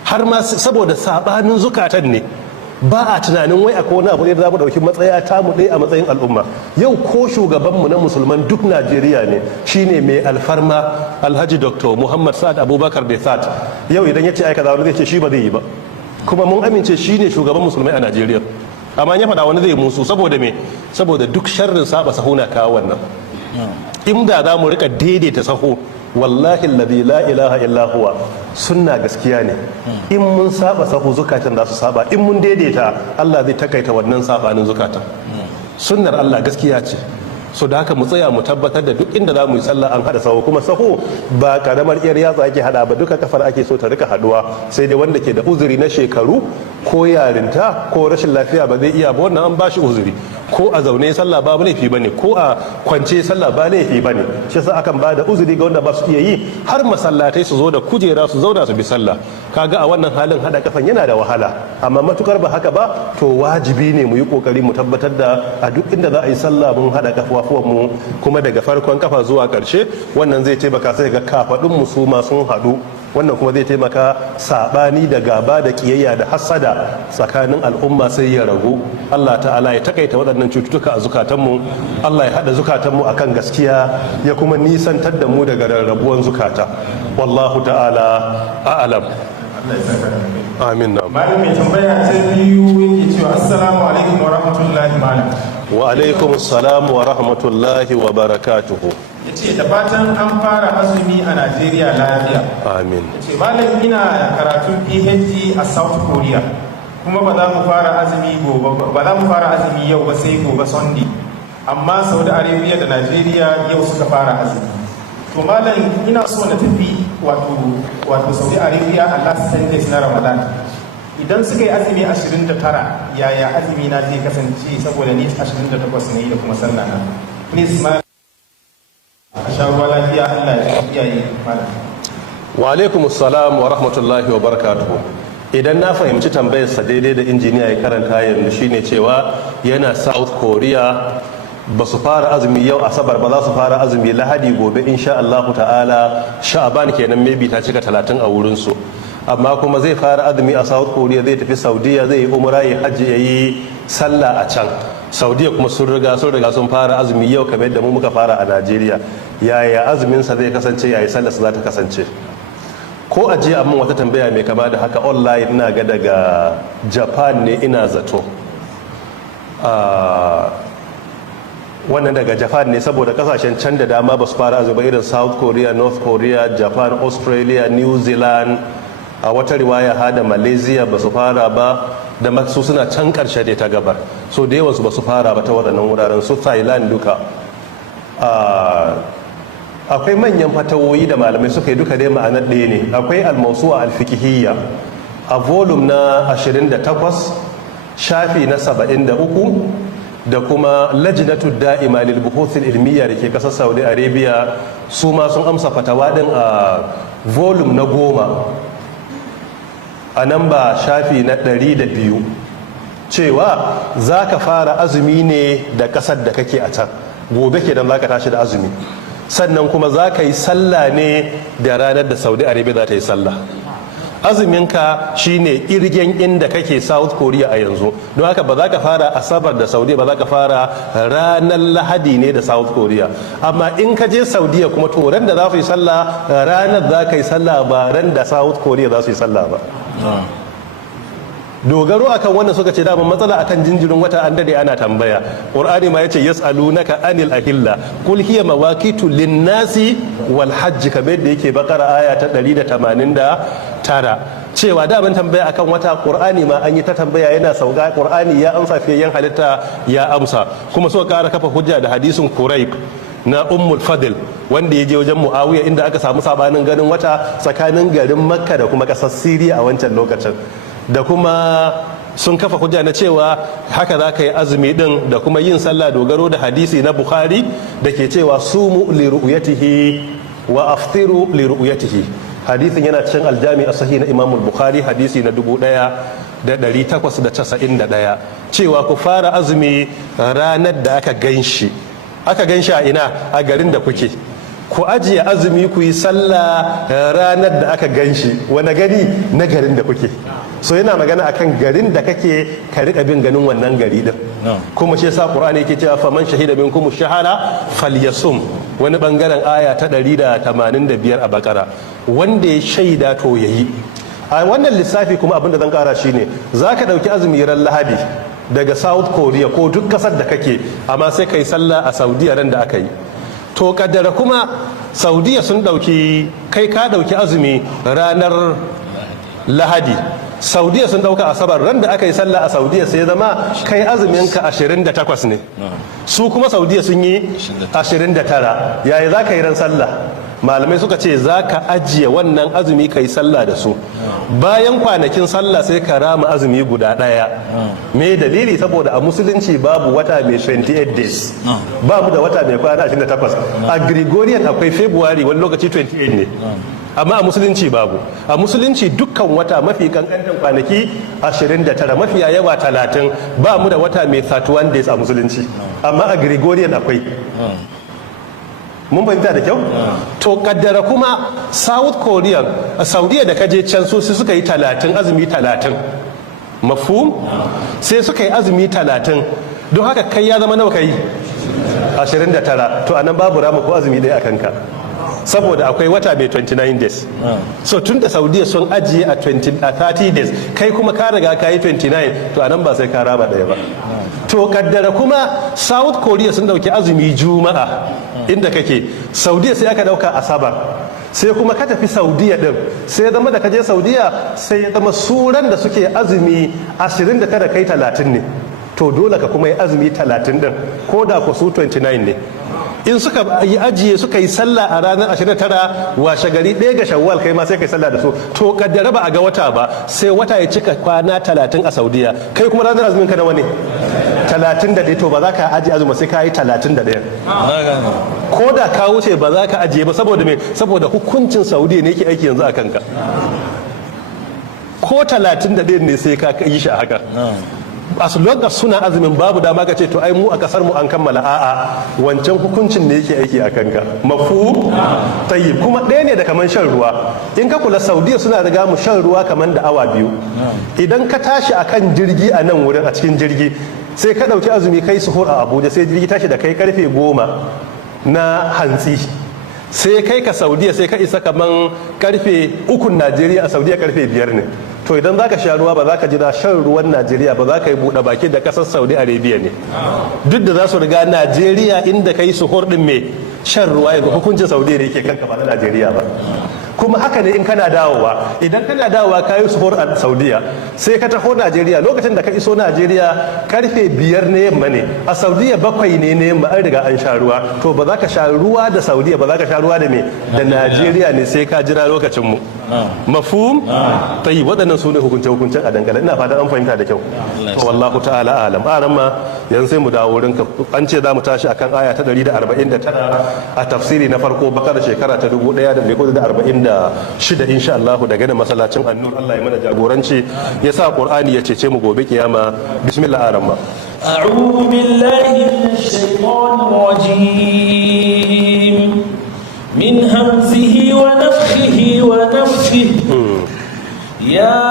Har ma saboda sabanin zukatan ne ba a tunanin wai akwai wani abu ne da za mu dauki matsaya ta mu ɗaya a matsayin al'umma. Yau ko shugabanmu na musulman duk Najeriya ne shine mai alfarma Alhaji Dr. Muhammad Sa'ad Abubakar Desat. Yau idan ya ce aika wani zai ce shi ba zai yi ba, kuma mun amince shi ne shugaban musulmai a Najeriya. Amma ya faɗa wani zai musu saboda me? Saboda duk sharrin saba sahu na kawo wannan. Inda za mu rika daidaita sahu, wallahi alladhi la ilaha illa huwa, sunna gaskiya ne. In mun saba sahu zukatan za su saba, in mun daidaita Allah zai takaita wannan sabanin zukatan. Sunnar Allah gaskiya ce. So da haka mu tsaya mu tabbatar da duk inda za mu yi sallah an hada sahu. Kuma sahu ba karamar yar yatsa ake hada ba, duka kafar ake so ta rika haduwa. Sai dai wanda ke da uzuri na shekaru ko yarinta ko rashin lafiya ba zai iya ba, wannan an bashi uzuri. Ko a zaune sallah ba laifi bane, ko a kwance sallah ba laifi bane. Shi yasa akan ba da uzuri ga wanda ba su iya yi, har masallatai su zo da kujera su zauna su bi sallah. Kaga a wannan halin hada kafan yana da wahala, amma matukar ba haka ba to wajibi ne mu yi kokari mu tabbatar da a duk inda za a yi sallah mun hada kafafuwan mu, kuma daga farkon kafa zuwa karshe. Wannan zai taimaka sai ga kafadun mu su ma sun hadu. Wannan kuma zai taimaka sabani da gaba da kiyayya da hasada tsakanin al'umma sai ya ragu. Allah ta'ala ya takaita waɗannan cututtuka a zukatanmu. Allah ya haɗa zukatanmu akan gaskiya, ya kuma nisantar da mu daga rarrabuwan zukata. Wallahu ta'ala a'lam. Amin. Malam mai tambaya ta biyu yake cewa assalamu alaikum wa rahmatullahi malam. Wa alaikum assalam wa rahmatullahi wa barakatuhu. Yace da fatan an fara azumi a Najeriya lafiya. Amin. Yace malam ina karatun PhD a South Korea, kuma ba za mu fara azumi gobe ba za mu fara azumi yau ba sai gobe Sunday. Amma Saudi Arabia da Najeriya yau suka fara azumi. To malam ina so na tafi wato Saudi Arabia a last 10 days na Ramadan. Idan suka yi azumi 29 yaya azumi na zai kasance, saboda ni 28 ne da kuma sallah na. Please ma sha ruwa lafiya. Allah ya kiyaye malam. Wa alaikumus salam wa rahmatullahi wa barakatuhu. Idan na fahimci tambayarsa daidai da injiniya ya karanta yanzu shine cewa yana South Korea, ba su fara azumi yau asabar ba, za su fara azumi lahadi gobe insha Allah ta'ala. Sha'aban kenan maybe ta cika 30 a wurinsu, amma kuma zai fara azumi a South Korea, zai tafi Saudiya, zai yi umra, ya hajji, ya yi sallah a can. Saudiya kuma sun riga sun fara azumi yau kamar yadda mu muka fara a Najeriya. Yaya azuminsa zai kasance, yaya sallarsa za ta kasance? Ko a jiya amma wata tambaya mai kama da haka online, ina ga daga Japan ne ina zato. Wannan daga Japan ne, saboda kasashen can da dama ba su fara azumi irin South Korea, North Korea, Japan, Australia, New Zealand, a wata riwaya hada Malaysia ba su fara ba, da su suna can karshe da ta gabar, so da yawansu ba su fara ba ta waɗannan wuraren, su Thailand duka. Akwai manyan fatawoyi da malamai suka yi duka dai ma'anar ɗaya ne. Akwai al-mawsu'a al-fiqhiyya a volume na 28 shafi na 73, da kuma lajnatu da'ima lil buhuthil ilmiya da ke kasar Saudi Arabia, su ma sun amsa fatawa din a volume na 10 a nan ba shafi na 102, cewa za ka fara azumi ne da kasar da kake a can, gobe kenan za ka tashi da azumi, sannan kuma za ka yi sallah ne da ranar da Saudi Arabia za ta yi sallah. Azuminka shine irgen inda kake South Korea a yanzu, don haka ba za ka fara asabar da Saudiya ba, za ka fara ranar lahadi ne da South Korea. Amma in ka je Saudiya kuma to ran da za su yi sallah ranar za ka yi sallah, ba ran da South Korea za su yi sallah ba. Dogaro akan wannan suka ce daman matsala akan jinjirin wata an dade ana tambaya. Qur'ani ma yace yas'alunaka anil ahilla qul hiya mawaqitu lin-nasi wal hajj, kamar da yake Bakara aya ta 189, cewa daman tambaya akan wata. Qur'ani ma an yi ta tambaya yana sauka, Qur'ani ya amsa, fiye halitta ya amsa. Kuma suka kara kafa hujja da hadisin Quraib na Ummul Fadl wanda ya je wajen Muawiya, inda aka samu sabanin ganin wata tsakanin garin Makka da kuma kasar Siriya a wancan lokacin. Da kuma sun kafa hujja na cewa haka za ka yi azumi din da kuma yin sallah, dogaro da hadisi na Bukhari da ke cewa sumu li ru'yatihi wa aftiru li ru'yatihi. Hadisin yana cikin aljami as-sahih na Imam Bukhari, hadisi na 1891, cewa ku fara azumi ranar da aka ganshi a ina, a garin da kuke. Ku ajiye azumi ku yi sallah ranar da aka ganshi. Wani gari? Na garin da kuke. So yana magana akan garin da kake, ka rika bin ganin wannan gari din. Kuma shi yasa Qur'ani yake cewa faman shahida minkum ash-shahara falyasum, wani bangaren aya ta 185 a Bakara, wanda ya shaida to yayi. A wannan lissafi kuma abin da zan kara shine, zaka dauki azumi ran Lahadi daga South Korea ko duk kasar da kake, amma sai kai sallah a Saudiya ran da aka yi. To kaddara kuma Saudiya sun dauki, kai ka dauki azumi ranar Lahadi, Saudiya sun dauka asabar, ran da aka yi sallah a Saudiya sai zama kai azuminka 28 ne, su kuma Saudiya sun yi 29. Yaya za ka yi ran sallah? Malamai suka ce za ka ajiye wannan azumi ka yi sallah da su, bayan kwanakin sallah sai ka rama azumi guda ɗaya. Me dalili? Saboda a musulunci babu wata mai 28 days, ba mu da wata mai kwana 28. A Gregorian akwai February, wani lokaci 28 ne, amma a musulunci babu. A musulunci dukkan wata mafi kankantan kwanaki 29, mafiya yawa 30. Ba mu da wata mai 31 days a musulunci, amma a Gregorian akwai. Mun fahimta da kyau? To kaddara kuma South Korea, Saudiya da kaje can su suka yi 30, azumi 30, mafhum? Sai suka yi azumi 30, don haka kai ya zama nawa kai? 29. To anan babu rama ko azumi ɗaya a kanka, saboda akwai wata mai 29 days. So tun da Saudiya sun ajiye a 30 days, kai kuma ka riga ka yi 29, to anan ba sai ka rama ɗaya ba. To kaddara kuma South Korea sun dauki azumi Juma'a inda kake, Saudiya sai aka dauka Asabar, sai kuma ka tafi Saudiya din, sai zama da kaje Saudiya sai ya zama suran da suke azumi 29 kai 30 ne, to dole ka kuma yi azumi 30 din, ko da ku su 29 ne. in suka yi ajiye suka yi sallah a ranar 29 washe gari ɗaya ga shawwal kai ma sai kai sallah da su, to kaddara ba a ga wata ba sai wata ya cika kwana 30 a Saudiya, kai kuma ranar azumin ka nawa ne 31, to ba za ka ajiye azumi sai ka yi 31. ko da ka wuce ba za ka ajiye ba saboda me, saboda hukuncin Saudiya ne yake aiki yanzu a kanka, ko 31 ne sai ka yi shi a haka. as long as suna azumin babu dama ka ce to ai mu a kasar mu an kammala, a'a wancan hukuncin ne yake aiki a kanka. Mafu tayyib. Kuma ɗaya ne da kaman shan ruwa, in ka kula Saudiya suna riga mu shan ruwa kaman da awa 2. idan ka tashi akan jirgi a nan wurin a cikin jirgi sai ka ɗauki azumi kai suhur a Abuja, sai jirgi tashi da kai karfe 10 na hantsi, sai kai ka Saudiya sai ka isa kaman karfe 3 Najeriya, a Saudiya karfe 5 ne. to idan za ka sha ruwa ba za ka jira shan ruwan Najeriya ba, za ka yi buɗe baki da ƙasar Saudi Arabia ne, duk da za su riga Najeriya inda ka yi suhur ɗin mai shan ruwa, yanzu hukuncin Saudi ne yake kanka ba na Najeriya ba. kuma haka ne in kana dawowa, idan kana dawowa ka yi suhur a Saudiya sai ka taho Najeriya, lokacin da ka iso Najeriya karfe 5 na yamma ne, a Saudiya 7 ne na yamma, an riga an sha ruwa, to ba za ka sha ruwa da Saudiya ba, za ka sha ruwa da me da Najeriya ne, sai ka jira lokacin mu. Mafhum? tayi. Waɗannan su ne hukuncen a dangane, ina fatan an fahimta da kyau. to wallahu ta'ala alam. aran ma yanzu sai mu dawo wurin ka, an ce za mu tashi akan aya ta 149 a tafsiri na farko bakar shekara ta 1446 insha Allah daga nan masallacin Annur. Allah ya mana jagoranci, ya sa Qur'ani ya cece mu gobe kiyama. Bismillah aran ma. أعوذ بالله من الشيطان الرجيم من همزه ونفخه ونفثه يا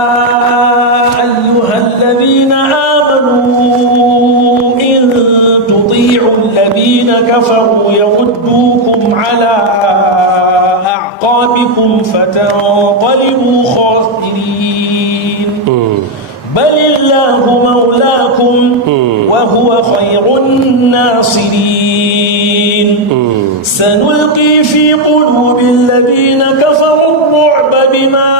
أيها الذين آمنوا إن تطيعوا الذين كفروا يردوكم على أعقابكم فتنقلبوا خاسرين بل الله مولاكم وهو خير الناصرين سنلقي في قلوب الذين كفروا الرعب بما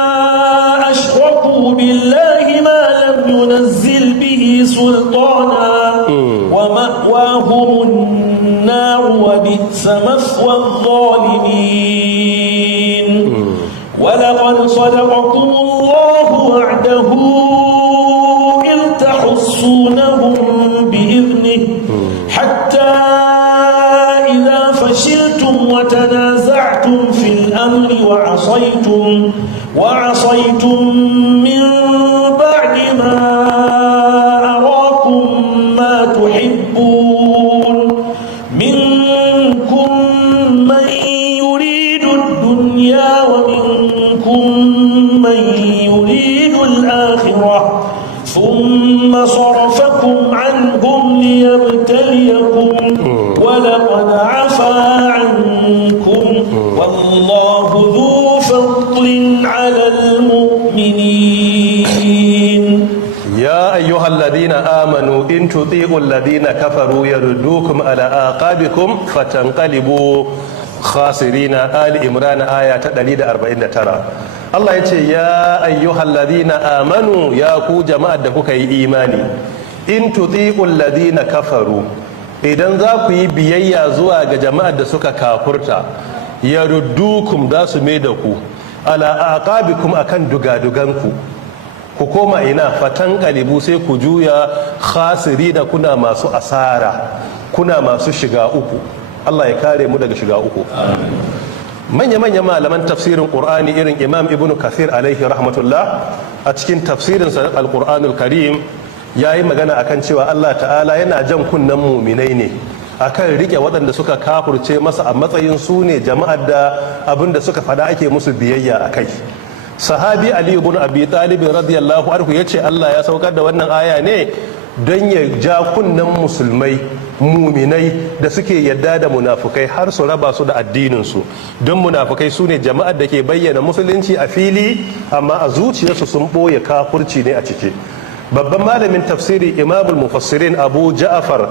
أشركوا بالله ما لم ينزل به سلطانا ومأواهم النار وبئس مثوى الظالمين ولقد صدقكم الله وعده إذ تحصونهم بإذنه حتى إذا فشلتم وتنازعتم في الأمر وعصيتم من بعد ما أراكم ما تحبون منكم من يريد الدنيا ومنكم من يريد الآخرة ثم صرفكم عنهم ليبتليكم ولقد عفا عنكم والله ذو فضل على المؤمنين يا أيها الذين آمنوا إن تطيعوا الذين كفروا يردوكم على أعقابكم فتنقلبوا خاسرين. آل عمران آية 149. Allah ya ce ya ayyuhal ladina amanu, ya ku jama'ar da kuka yi imani, in tuti'ul ladina kafaru, idan za ku yi biyayya zuwa ga jama'ar da suka kafurta, yaruddukum, za su mai da ku ala aqabikum, akan dugaduganku, ku koma ina fatan kalibu, sai ku juya khasirina, kuna masu asara, kuna masu shiga uku. Allah ya kare mu daga shiga uku. manya-manya malaman tafsirin ƙur'ani irin imam ibn kathir alaihi rahmatullah a cikin tafsirinsa al-ƙur'anul karim ya yi magana akan cewa Allah ta'ala yana jan kunnen muminai ne akan rike waɗanda suka kafurce masa a matsayin su ne jama'ar da abin da suka fada ake musu biyayya a kai. Sahabi Ali ibn Abi Talib radiyallahu anhu ya ce Allah ya saukar da wannan aya ne don ya ja kunnen musulmai muminai da suke yadda da munafukai har su raba su da addininsu, don munafukai su ne jama'ar da ke bayyana musulunci a fili amma a zuciyarsu sun ɓoye kafurci ne a ciki. Babban malamin tafsiri imamul mufassirin Abu Ja'far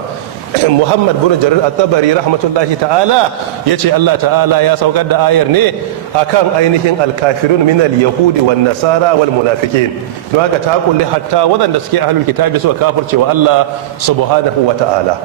Muhammad bin Jarir at-Tabari rahmatullahi ta'ala yace Allah ta'ala ya saukar da ayar ne akan ainihin al-kafirun min al-yahudi wan nasara wal munafiqin, don haka ta kulli hatta waɗanda suke ahlul kitabi suka kafirce wa Allah subhanahu wa ta'ala.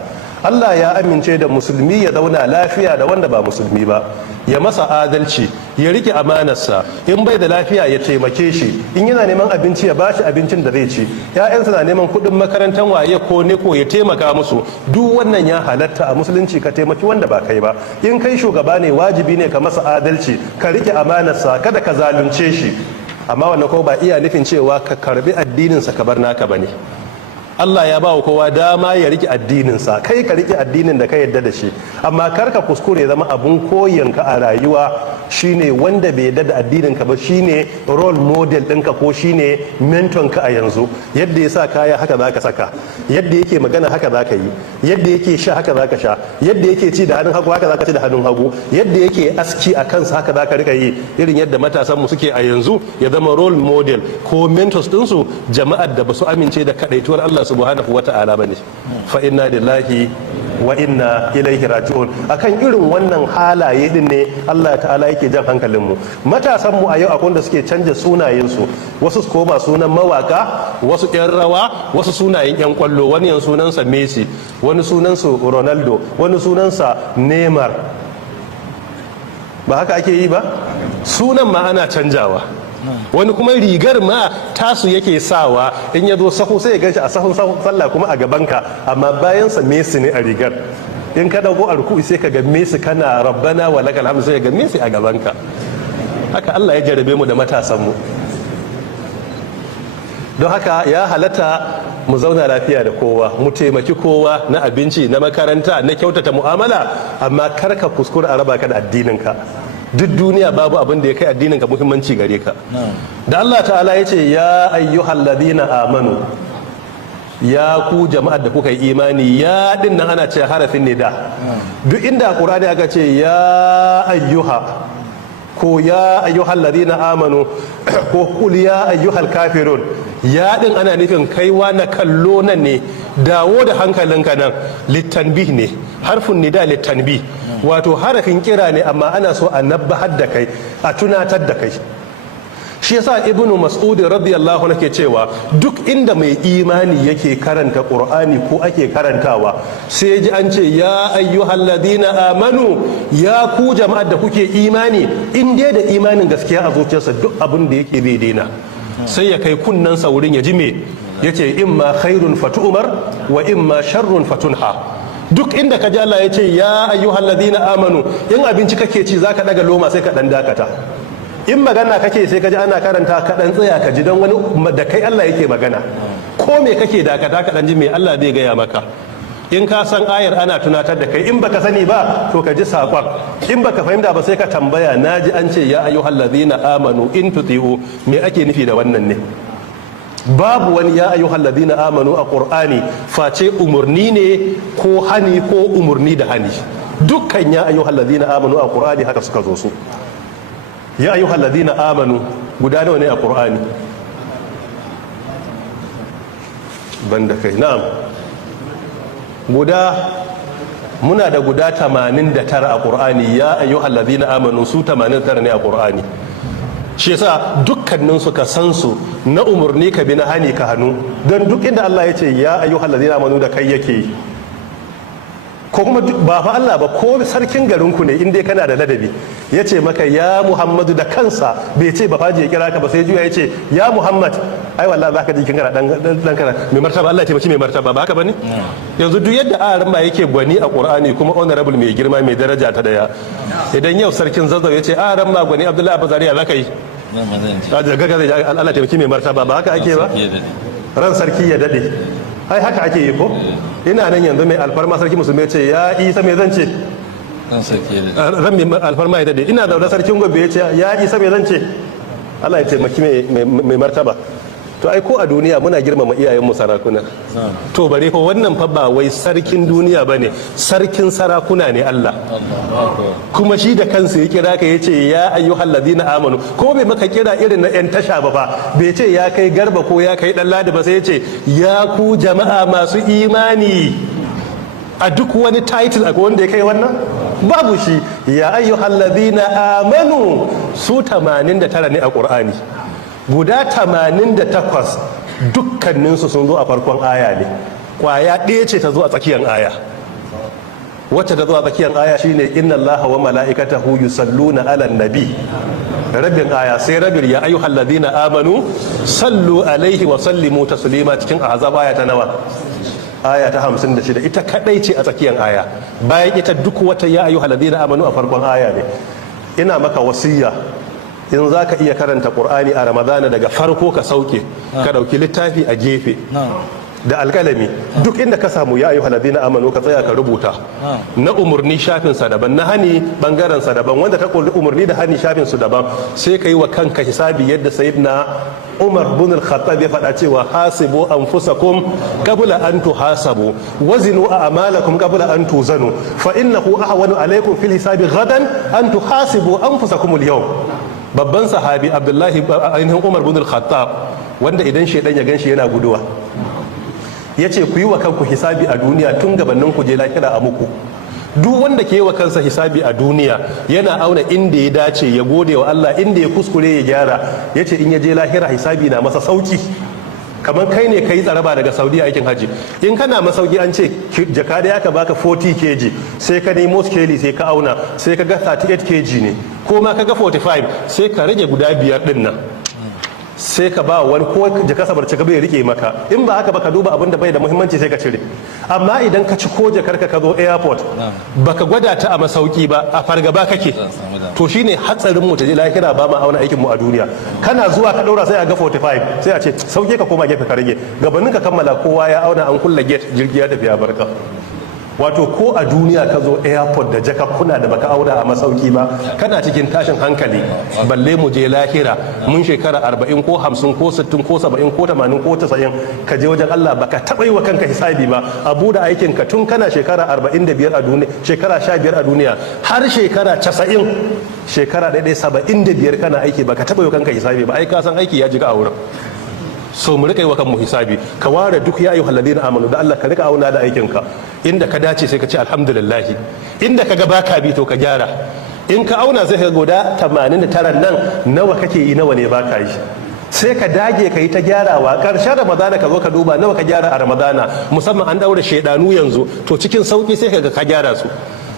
Allah ya amince da musulmi ya zauna lafiya da wanda ba musulmi ba, ya masa adalci, ya rike amanarsa, in bai da lafiya ya taimake shi, in yana neman abinci ya bashi abincin da zai ci, ‘ya'yansa na neman kuɗin makarantar waye ko neko ya taimaka musu. Duk wannan ya halatta a musulunci, ka taimaki wanda ba kai ba. In kai shugaba ne, wajibi ne ka masa adalci, ka rike amanarsa, kada ka zalunce shi. Amma wannan ko ba iya nufin cewa ka karbi addininsa ka bar naka bane. Allah ya ba wa kowa dama ya rike addininsa, kai ka rike addinin da ka yadda da shi, amma kar ka kuskure zama abun koyinka a rayuwa shine wanda bai yadda da addininka ba, shine role model ɗinka ko shine mentor ka a yanzu. Yadda ya sa kaya haka za ka saka, yadda yake magana haka za ka yi, yadda yake sha haka za ka sha, yadda yake ci da hannun hagu haka za ka ci da hannun hagu, yadda yake aski a kansa haka za ka rika yi. Irin yadda matasanmu suke a yanzu, ya zama role model ko mentors ɗinsu jama'ar da ba su amince da kaɗaituwar Allah subhanahu wata'ala bane. Fa inna lillahi wa inna ilaihi raji'un. Akan irin wannan halaye din ne Allah ta'ala yake jan hankalin mu. Matasan mu a yau akwai wanda suke canja sunayen su, wasu su koma sunan mawaka, wasu ƴan rawa, wasu sunayen ƴan kwallo, wani yan sunansa Messi, wani sunansa Ronaldo, wani sunansa Neymar. Ba haka ake yi ba? Sunan ma ana canjawa. Wani kuma rigar ma tasu yake sawa, in ya zo sahu sai ya ganshi a sahun sallah kuma a gabanka, amma bayansa Messi ne a rigar. In ka dago a ruku'i sai ka ga Messi, kana rabbana wa lakal hamdu, sai ga Messi a gabanka. Haka Allah ya jarabe mu da matasan mu. Don haka ya halatta mu zauna lafiya da kowa, mu taimaki kowa na abinci, na makaranta, na kyautata mu'amala, amma kar ka kuskura a raba ka da addininka. Duk duniya babu abin da ya kai addinin ka muhimmanci gare ka. Da Allah ta'ala ya ce ya ayyuhal ladina amanu, ya ku jama'ar da kuka yi imani, ya din nan ana ce harafin ne da. Duk inda Qur'ani aka ce ya ayyuha ko ya ayyuhal ladina amanu ko kul ya ayyuhal kafirun, ya din ana nufin kaiwa na kallo nan ne, dawo da hankalinka nan, littanbih ne, harfin nida littanbih, wato harafin kira ne, amma ana so a nabbahar da kai, a tunatar da kai. Shi yasa ibnu mas'ud radiyallahu anhu ke cewa duk inda mai imani yake karanta qur'ani ko ake karantawa, sai ji an ce ya ayyuhal ladina amanu, ya ku jama'ar da kuke imani, in dai da imanin gaskiya a zuciyarsa duk abin da yake bai daina, sai ya kai kunnensa wurin ya ji me yace imma khairun fatu'mar wa imma sharrun fatunha. Duk inda ka ji Allah ya ce ya ayyuhal ladina amanu, in abinci kake ci zaka daga loma sai ka dan dakata, in magana kake sai ka ji ana karanta ka dan tsaya ka ji, don wani da kai Allah yake magana. Ko me kake dakata ka dan ji me Allah zai gaya maka. In ka san ayar ana tunatar da kai, in baka sani ba to ka ji sakon, in baka fahimta ba sai ka tambaya, naji an ce ya ayyuhal ladina amanu in tuti'u, me ake nufi da wannan ne? Babu wani ya ayyuhal ladina amanu a Qur'ani face umurni ne ko hani ko umurni da hani. Dukkan ya ayyuhal ladina amanu a Qur'ani haka suka zo su. Ya ayyuhal ladina amanu guda nawa ne a Qur'ani? Banda kai, na'am. Muna da guda 89 a Qur'ani, ya ayyuhal ladina amanu su 89 ne a Qur'ani. Shi yasa dukkanin su ka san su, na umurni ka bi, na hani ka hannu, don duk inda Allah ya ce ya ayyuhal ladina amanu da kai yake yi. Ko kuma ba fa Allah ba, ko sarkin garinku ne, in dai kana da ladabi, ya ce maka ya Muhammadu da kansa, bai ce ba faji ya kira ka ba, sai juya ya ce ya Muhammad, ai wallahi zaka ji kin kana dan kana mai martaba, Allah ya taimaki mai martaba, ba haka bane? Yanzu duk yadda aran ma yake gwani a Qur'ani, kuma honorable mai girma mai daraja ta daya, idan yau sarkin Zazzau ya ce aran ma gwani Abdullahi Abazariya zaka yi, Allah taimaki mai martaba, ba haka ake ba? Ran sarki ya dade, ai haka ake yi ko? Ina nan yanzu mai alfarma sarki musulmi ce ya isa mai zance, ran mai alfarma ya dade. Ina da sarkin gobe ya ce ya isa mai zance, Allah ya taimaki mai martaba. To ai ko a duniya muna girmama iyayenmu sarakuna, to bare ko wannan fa ba wai sarkin duniya bane, sarkin sarakuna ne Allah. Kuma shi da kansa ya kira ka yace ya ayyuhal ladina amanu, ko bai maka kira irin na yan tasha ba fa, bai ce ya kai Garba ko ya kai Ɗanladi ba, sai yace ya ku jama'a masu imani. A duk wani title akwai wanda ya kai wannan? Babu shi. Ya ayyuhal ladina amanu su 89 ne a Qur'ani. Guda 88 dukkaninsu sun zo a farkon aya ne, kwaya ɗaya ce ta zo a tsakiyar aya. wacce ta zuwa tsakiyar aya shine inna allaha wa mala'ikatahu yusalluna 'alan nabi. Rabin aya sai rabin ya ayyuhal ladina amanu sallu alaihi wa sallimu taslima cikin ahzab aya ta nawa? Aya ta 56. Ita kadai ce a tsakiyar aya. Bayan ita duk wata ya ayyuhal ladina amanu a farkon aya ne. Ina maka wasiya in za ka iya karanta ƙur'ani a ramadana daga farko ka sauke ka ɗauki littafi a gefe da alƙalami duk inda ka samu ya ayyuhal ladina amanu ka tsaya ka rubuta na umarni shafin sa daban na hani bangaren sa daban wanda ta kulli umarni da hani shafin su daban sai ka yi wa kanka hisabi yadda sayyidina Umar bin al-Khattab ya faɗa cewa hasibu anfusakum qabla an tuhasabu wazinu a'malakum qabla an tuzanu fa innahu ahwanu alaykum fil hisabi ghadan an tuhasibu anfusakum al-yawm. Babban sahabi Abdullahi ainihin Umar bin al-Khattab wanda idan shedan ya ganshi yana guduwa ya ce ku yi wa kanku hisabi a duniya tun gabanin ku je lahira a muku. Duk wanda ke yi wa kansa hisabi a duniya yana auna inda ya dace ya gode wa Allah, inda ya kuskure ya gyara. Ya ce in ya je lahira hisabi na masa sauki. Kamar kai ne ka yi tsaraba daga Saudi aikin haji, in kana masauki an ce jaka da aka baka 40 kg sai ka nemo skeli sai ka auna sai ka ga 38 kg ne ko ma ka ga 45 sai ka rage guda 5 din nan sai ka ba wani ko jaka sabar cika bai rike maka, in ba haka ba ka duba abin da bai da muhimmanci sai ka cire. Amma idan ka ci ko jakar ka zo airport baka gwada ta a masauki ba a fargaba kake, to shine hatsarin mu ta je lahira ba ma auna aikin mu a duniya. Kana zuwa ka daura sai a ga 45 sai a ce sauke ka koma gefe ka rage, gabanin ka kammala kowa ya auna an kulla gate jirgi ya tafi ya barka. Wato ko a duniya ka zo airport da jakakkuna da baka auna a masauki ba kana cikin tashin hankali, balle mu je lahira mun shekara 40 ko 50 ko 60 ko 70 ko 80 ko 90 ka je wajen Allah baka taba yi wa kanka hisabi ba. Abu da aikin ka tun kana shekara 45 a duniya, shekara 15 a duniya har shekara 90, shekara 175 kana aiki baka taba yi wa kanka hisabi ba. Ai ka san aiki ya jiga a wurin. So mu rika yi wa kanmu hisabi, ka ware duk ya ayyuhal ladina amanu da Allah ka rika auna da aikinka, inda ka dace sai ka ce alhamdulillah, inda ka ga baka bi to ka gyara. In ka auna sai ka guda 89 nan nawa kake yi nawa ne baka yi, sai ka dage ka yi ta gyarawa. Ƙarshen ramadana ka zo ka duba nawa ka gyara a ramadana, musamman an daura shedanu yanzu to cikin sauki sai ka ga ka gyara su.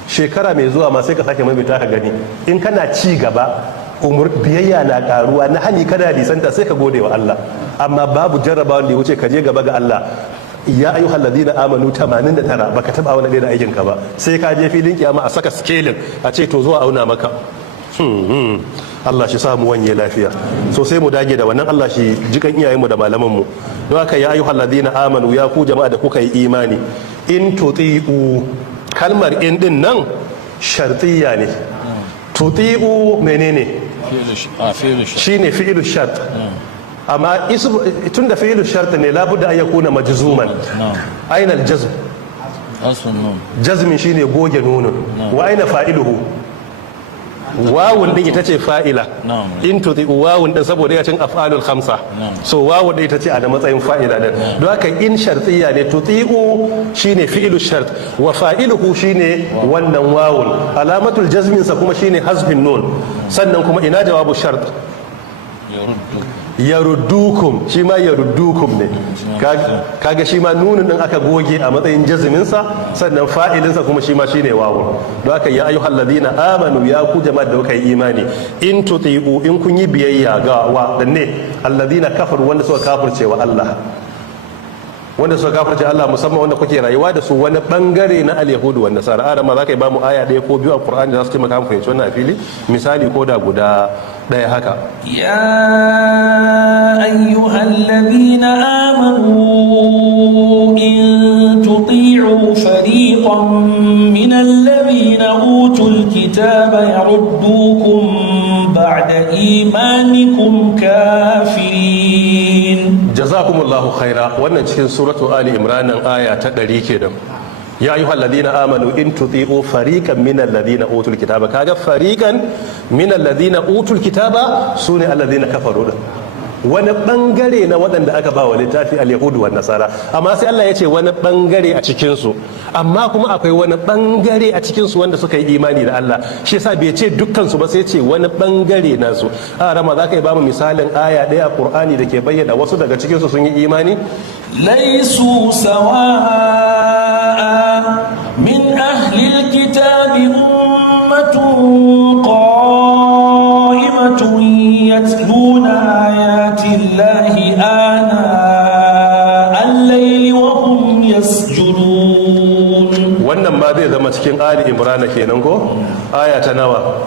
Shekara mai zuwa ma sai ka sake maimaita ka gani, in kana ci gaba biyayya na karuwa na hani kada lisanta sai ka gode wa Allah. Amma babu jarrabawa da ya wuce ka je gaba ga Allah ya ayyuhal ladina amanu 89 baka taba wani da aikin ka ba, sai ka je filin kiyama a saka scaling a ce to zuwa auna maka. Allah shi samu wanye lafiya. So sai mu dage da wannan, Allah shi jikan iyayenmu da malamanmu. Don haka ya ayyuhal ladina amanu ya ku jama'a da kuka yi imani, in tuti'u, kalmar in din nan shartiyya ne. Tuti'u menene? Shine fi'lu shart. Amma tun da fi'lu shart ne labudda an yakuna majzuman. Aina al-jazm? Jazmin shine goge nunun. Wa aina fa'iluhu? Wawun din ita ce fa'ila. In tuti'u wawun din saboda ya cin af'alul khamsa. So wawun din ita ce a da matsayin fa'ila din. Don haka in shartiyya ne, tuti'u shine fi'lu shart wa fa'iluhu shine wannan wawun. Alamatul jazmin sa kuma shine hazfin nun. Sannan kuma ina jawabu shart? Yaruddukum, shi ma yaruddukum ne. Kaga shi ma nunin din aka goge a matsayin jazminsa, sannan fa'ilinsa kuma shi ma shine wawu. Don haka ya ayyuhal ladina amanu ya ku jama'a da kuka yi imani, in tuti'u, in kun yi biyayya ga wadanne alladina kafaru, wanda suka kafirce wa Allah, wanda suka kafirce Allah, musamman wanda kuke rayuwa da su wani bangare na al-yahudu wa nasara. Adama za ka yi ba mu aya ɗaya ko biyu a Qur'ani da za su taimaka mu fahimci wannan a fili, misali ko da guda ɗaya haka. Ya ayyuhal ladina amanu in tuti'u fariqan min alladhina utul kitaba yaruddukum ba'da imanikum kafirin. Jazakumullahu khaira. Wannan cikin suratu Ali Imran aya ta 100 kenan. Ya ayyuhal ladina amanu in tuti'u fariqan minal ladina utul kitaba. Kaga fariqan minal ladina utul kitaba sune alladina kafaru. Wani bangare na waɗanda aka ba wa littafi al-yahudu wa nasara, amma sai Allah ya ce wani bangare a cikin su, amma kuma akwai wani bangare a cikin su wanda suka yi imani da Allah. Shi yasa bai ce dukkan su ba, sai ce wani bangare na su. A rama za ka yi ba mu misalin aya ɗaya a Qur'ani da ke bayyana wasu daga cikin su sun yi imani? Laisu sawa'a min ahlil الكتاب أمة قائمة يتلون آيات الله آناء الليل وهم يسجدون. wannan ma zai zama cikin Ali Imran kenan ko aya ta nawa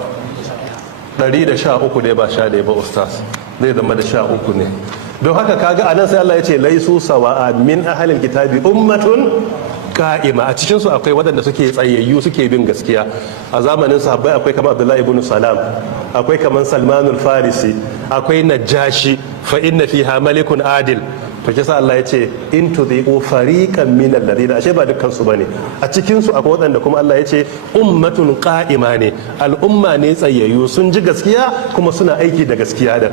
113 ne ba 11 ba ustaz, zai zama da 13 ne. don haka kaga anan sai Allah ya ce laisu sawa'a min ahlil kitabi ummatun ka'ima, a cikin su akwai waɗanda suke tsayayyu suke bin gaskiya. A zamanin sahabbai akwai kamar Abdullahi ibn Salam, akwai kamar Salmanul Farisi, akwai Najashi, fa inna fiha malikun adil. to kisa Allah ya ce in tudhi'u fariqan min alladhina, ashe ba dukkan su bane, a cikin su akwai waɗanda kuma Allah ya ce ummatun qa'ima ne, al'umma ne tsayayyu sun ji gaskiya kuma suna aiki da gaskiya da.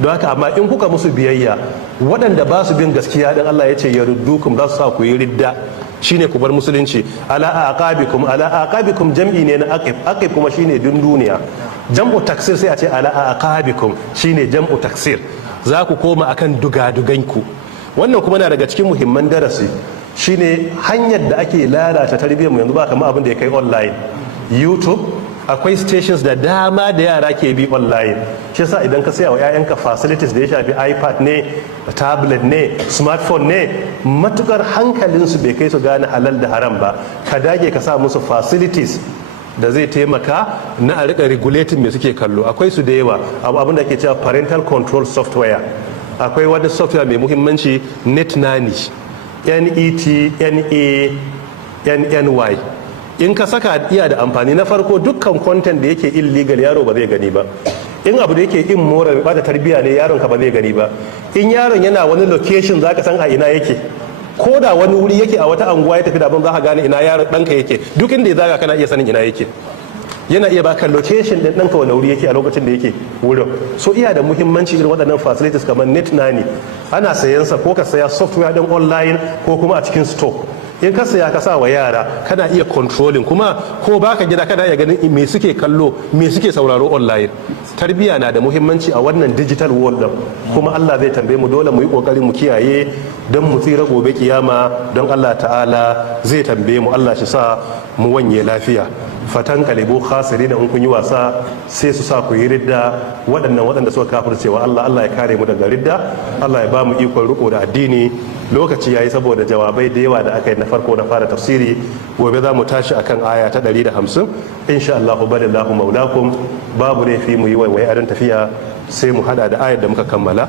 don haka amma in kuka musu biyayya, waɗanda ba su bin gaskiya dan Allah ya ce yaruddukum, za su sa ku yi ridda, shine ku bar musulunci. ala aqabikum jam'i ne na aqib kuma shine dunduniya. Jam'u taksir sai a ce ala aqabikum shine jam'u taksir, za ku koma akan dugaduganku. Wannan kuma na daga cikin muhimman darasi, shine hanyar da ake lalata tarbiyyar mu yanzu ba kamar abin da ya kai online. YouTube akwai stations da dama da yara ke bi online, shi yasa idan ka saya wa 'ya'yanka facilities da ya shafi iPad ne, tablet ne, smartphone ne, matukar hankalinsu bai kai su gane halal da haram ba, ka dage ka sa musu facilities da zai taimaka na a rika regulating me suke kallo. Akwai su da yawa, abin da ke cewa parental control software. Akwai wani software mai muhimmanci NetNanny, NETNANNY. in ka saka iya da amfani. Na farko dukkan content da yake illegal yaro ba zai gani ba, in abu da yake immoral ba da tarbiyya ne yaron ka ba zai gani ba. In yaron yana wani location zaka san a ina yake, ko da wani wuri yake a wata anguwa ya tafi da abin za ka gane ina yaron ɗanka yake, duk inda ya zaga kana iya sanin ina yake. Yana iya baka location din ɗanka wani wuri yake a lokacin da yake wurin. So iya da muhimmanci irin waɗannan facilities kamar NetNanny, ana sayansa ko ka saya software ɗin online ko kuma a cikin store. In ka saya ka sa wa yara kana iya controlling, kuma ko baka gida kana iya ganin me suke kallo me suke sauraro online. Tarbiyya na da muhimmanci a wannan digital world din, kuma Allah zai tambaye mu, dole mu yi kokari mu kiyaye don mu tsira gobe kiyama, don Allah ta'ala zai tambaye mu. Allah shi sa mu wanye lafiya. Fatan kalibu khasirina, in kun yi wasa sai su sa ku yi ridda. waɗanda suka kafircewa Allah ya kare mu daga ridda. Allah ya ba mu ikon riko da addini. Lokaci yayi saboda jawabai da yawa da aka yi na farko na fara tafsiri. Gobe za mu tashi akan aya ta 150 insha Allah. Balillahu maulakum. Babu ne fi mu yi waiwai a tafiya, sai mu hada da ayar da muka kammala.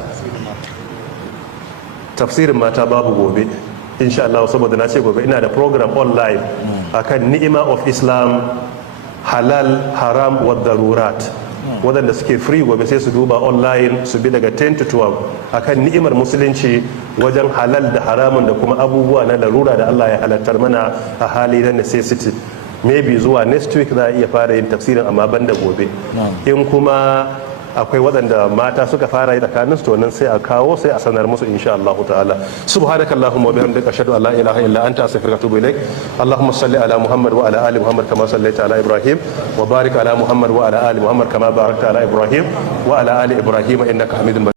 Tafsirin mata babu gobe insha Allah, saboda na ce gobe ina da program online akan ni'ima of Islam, halal, haram wa darurat. Waɗanda suke free gobe sai su duba online, su bi daga 10 to 12 akan ni'imar musulunci wajen halal da haramun da kuma abubuwa na larura da Allah ya halattar mana a hali na necessity. Maybe zuwa next week za a iya fara yin tafsirin, amma banda gobe. In kuma akwai waɗanda mata suka fara yi tsakanin su, to nan sai a kawo, sai a sanar musu insha Allah ta'ala. Subhanaka Allahumma wa bihamdika ashhadu an la ilaha illa anta astaghfiruka wa atubu ilaik. Allahumma salli ala Muhammad wa ala ali Muhammad kama sallaita ala Ibrahim, wa barik ala Muhammad wa ala ali Muhammad kama barakta ala Ibrahim wa ala ali Ibrahim innaka Hamidum Majid.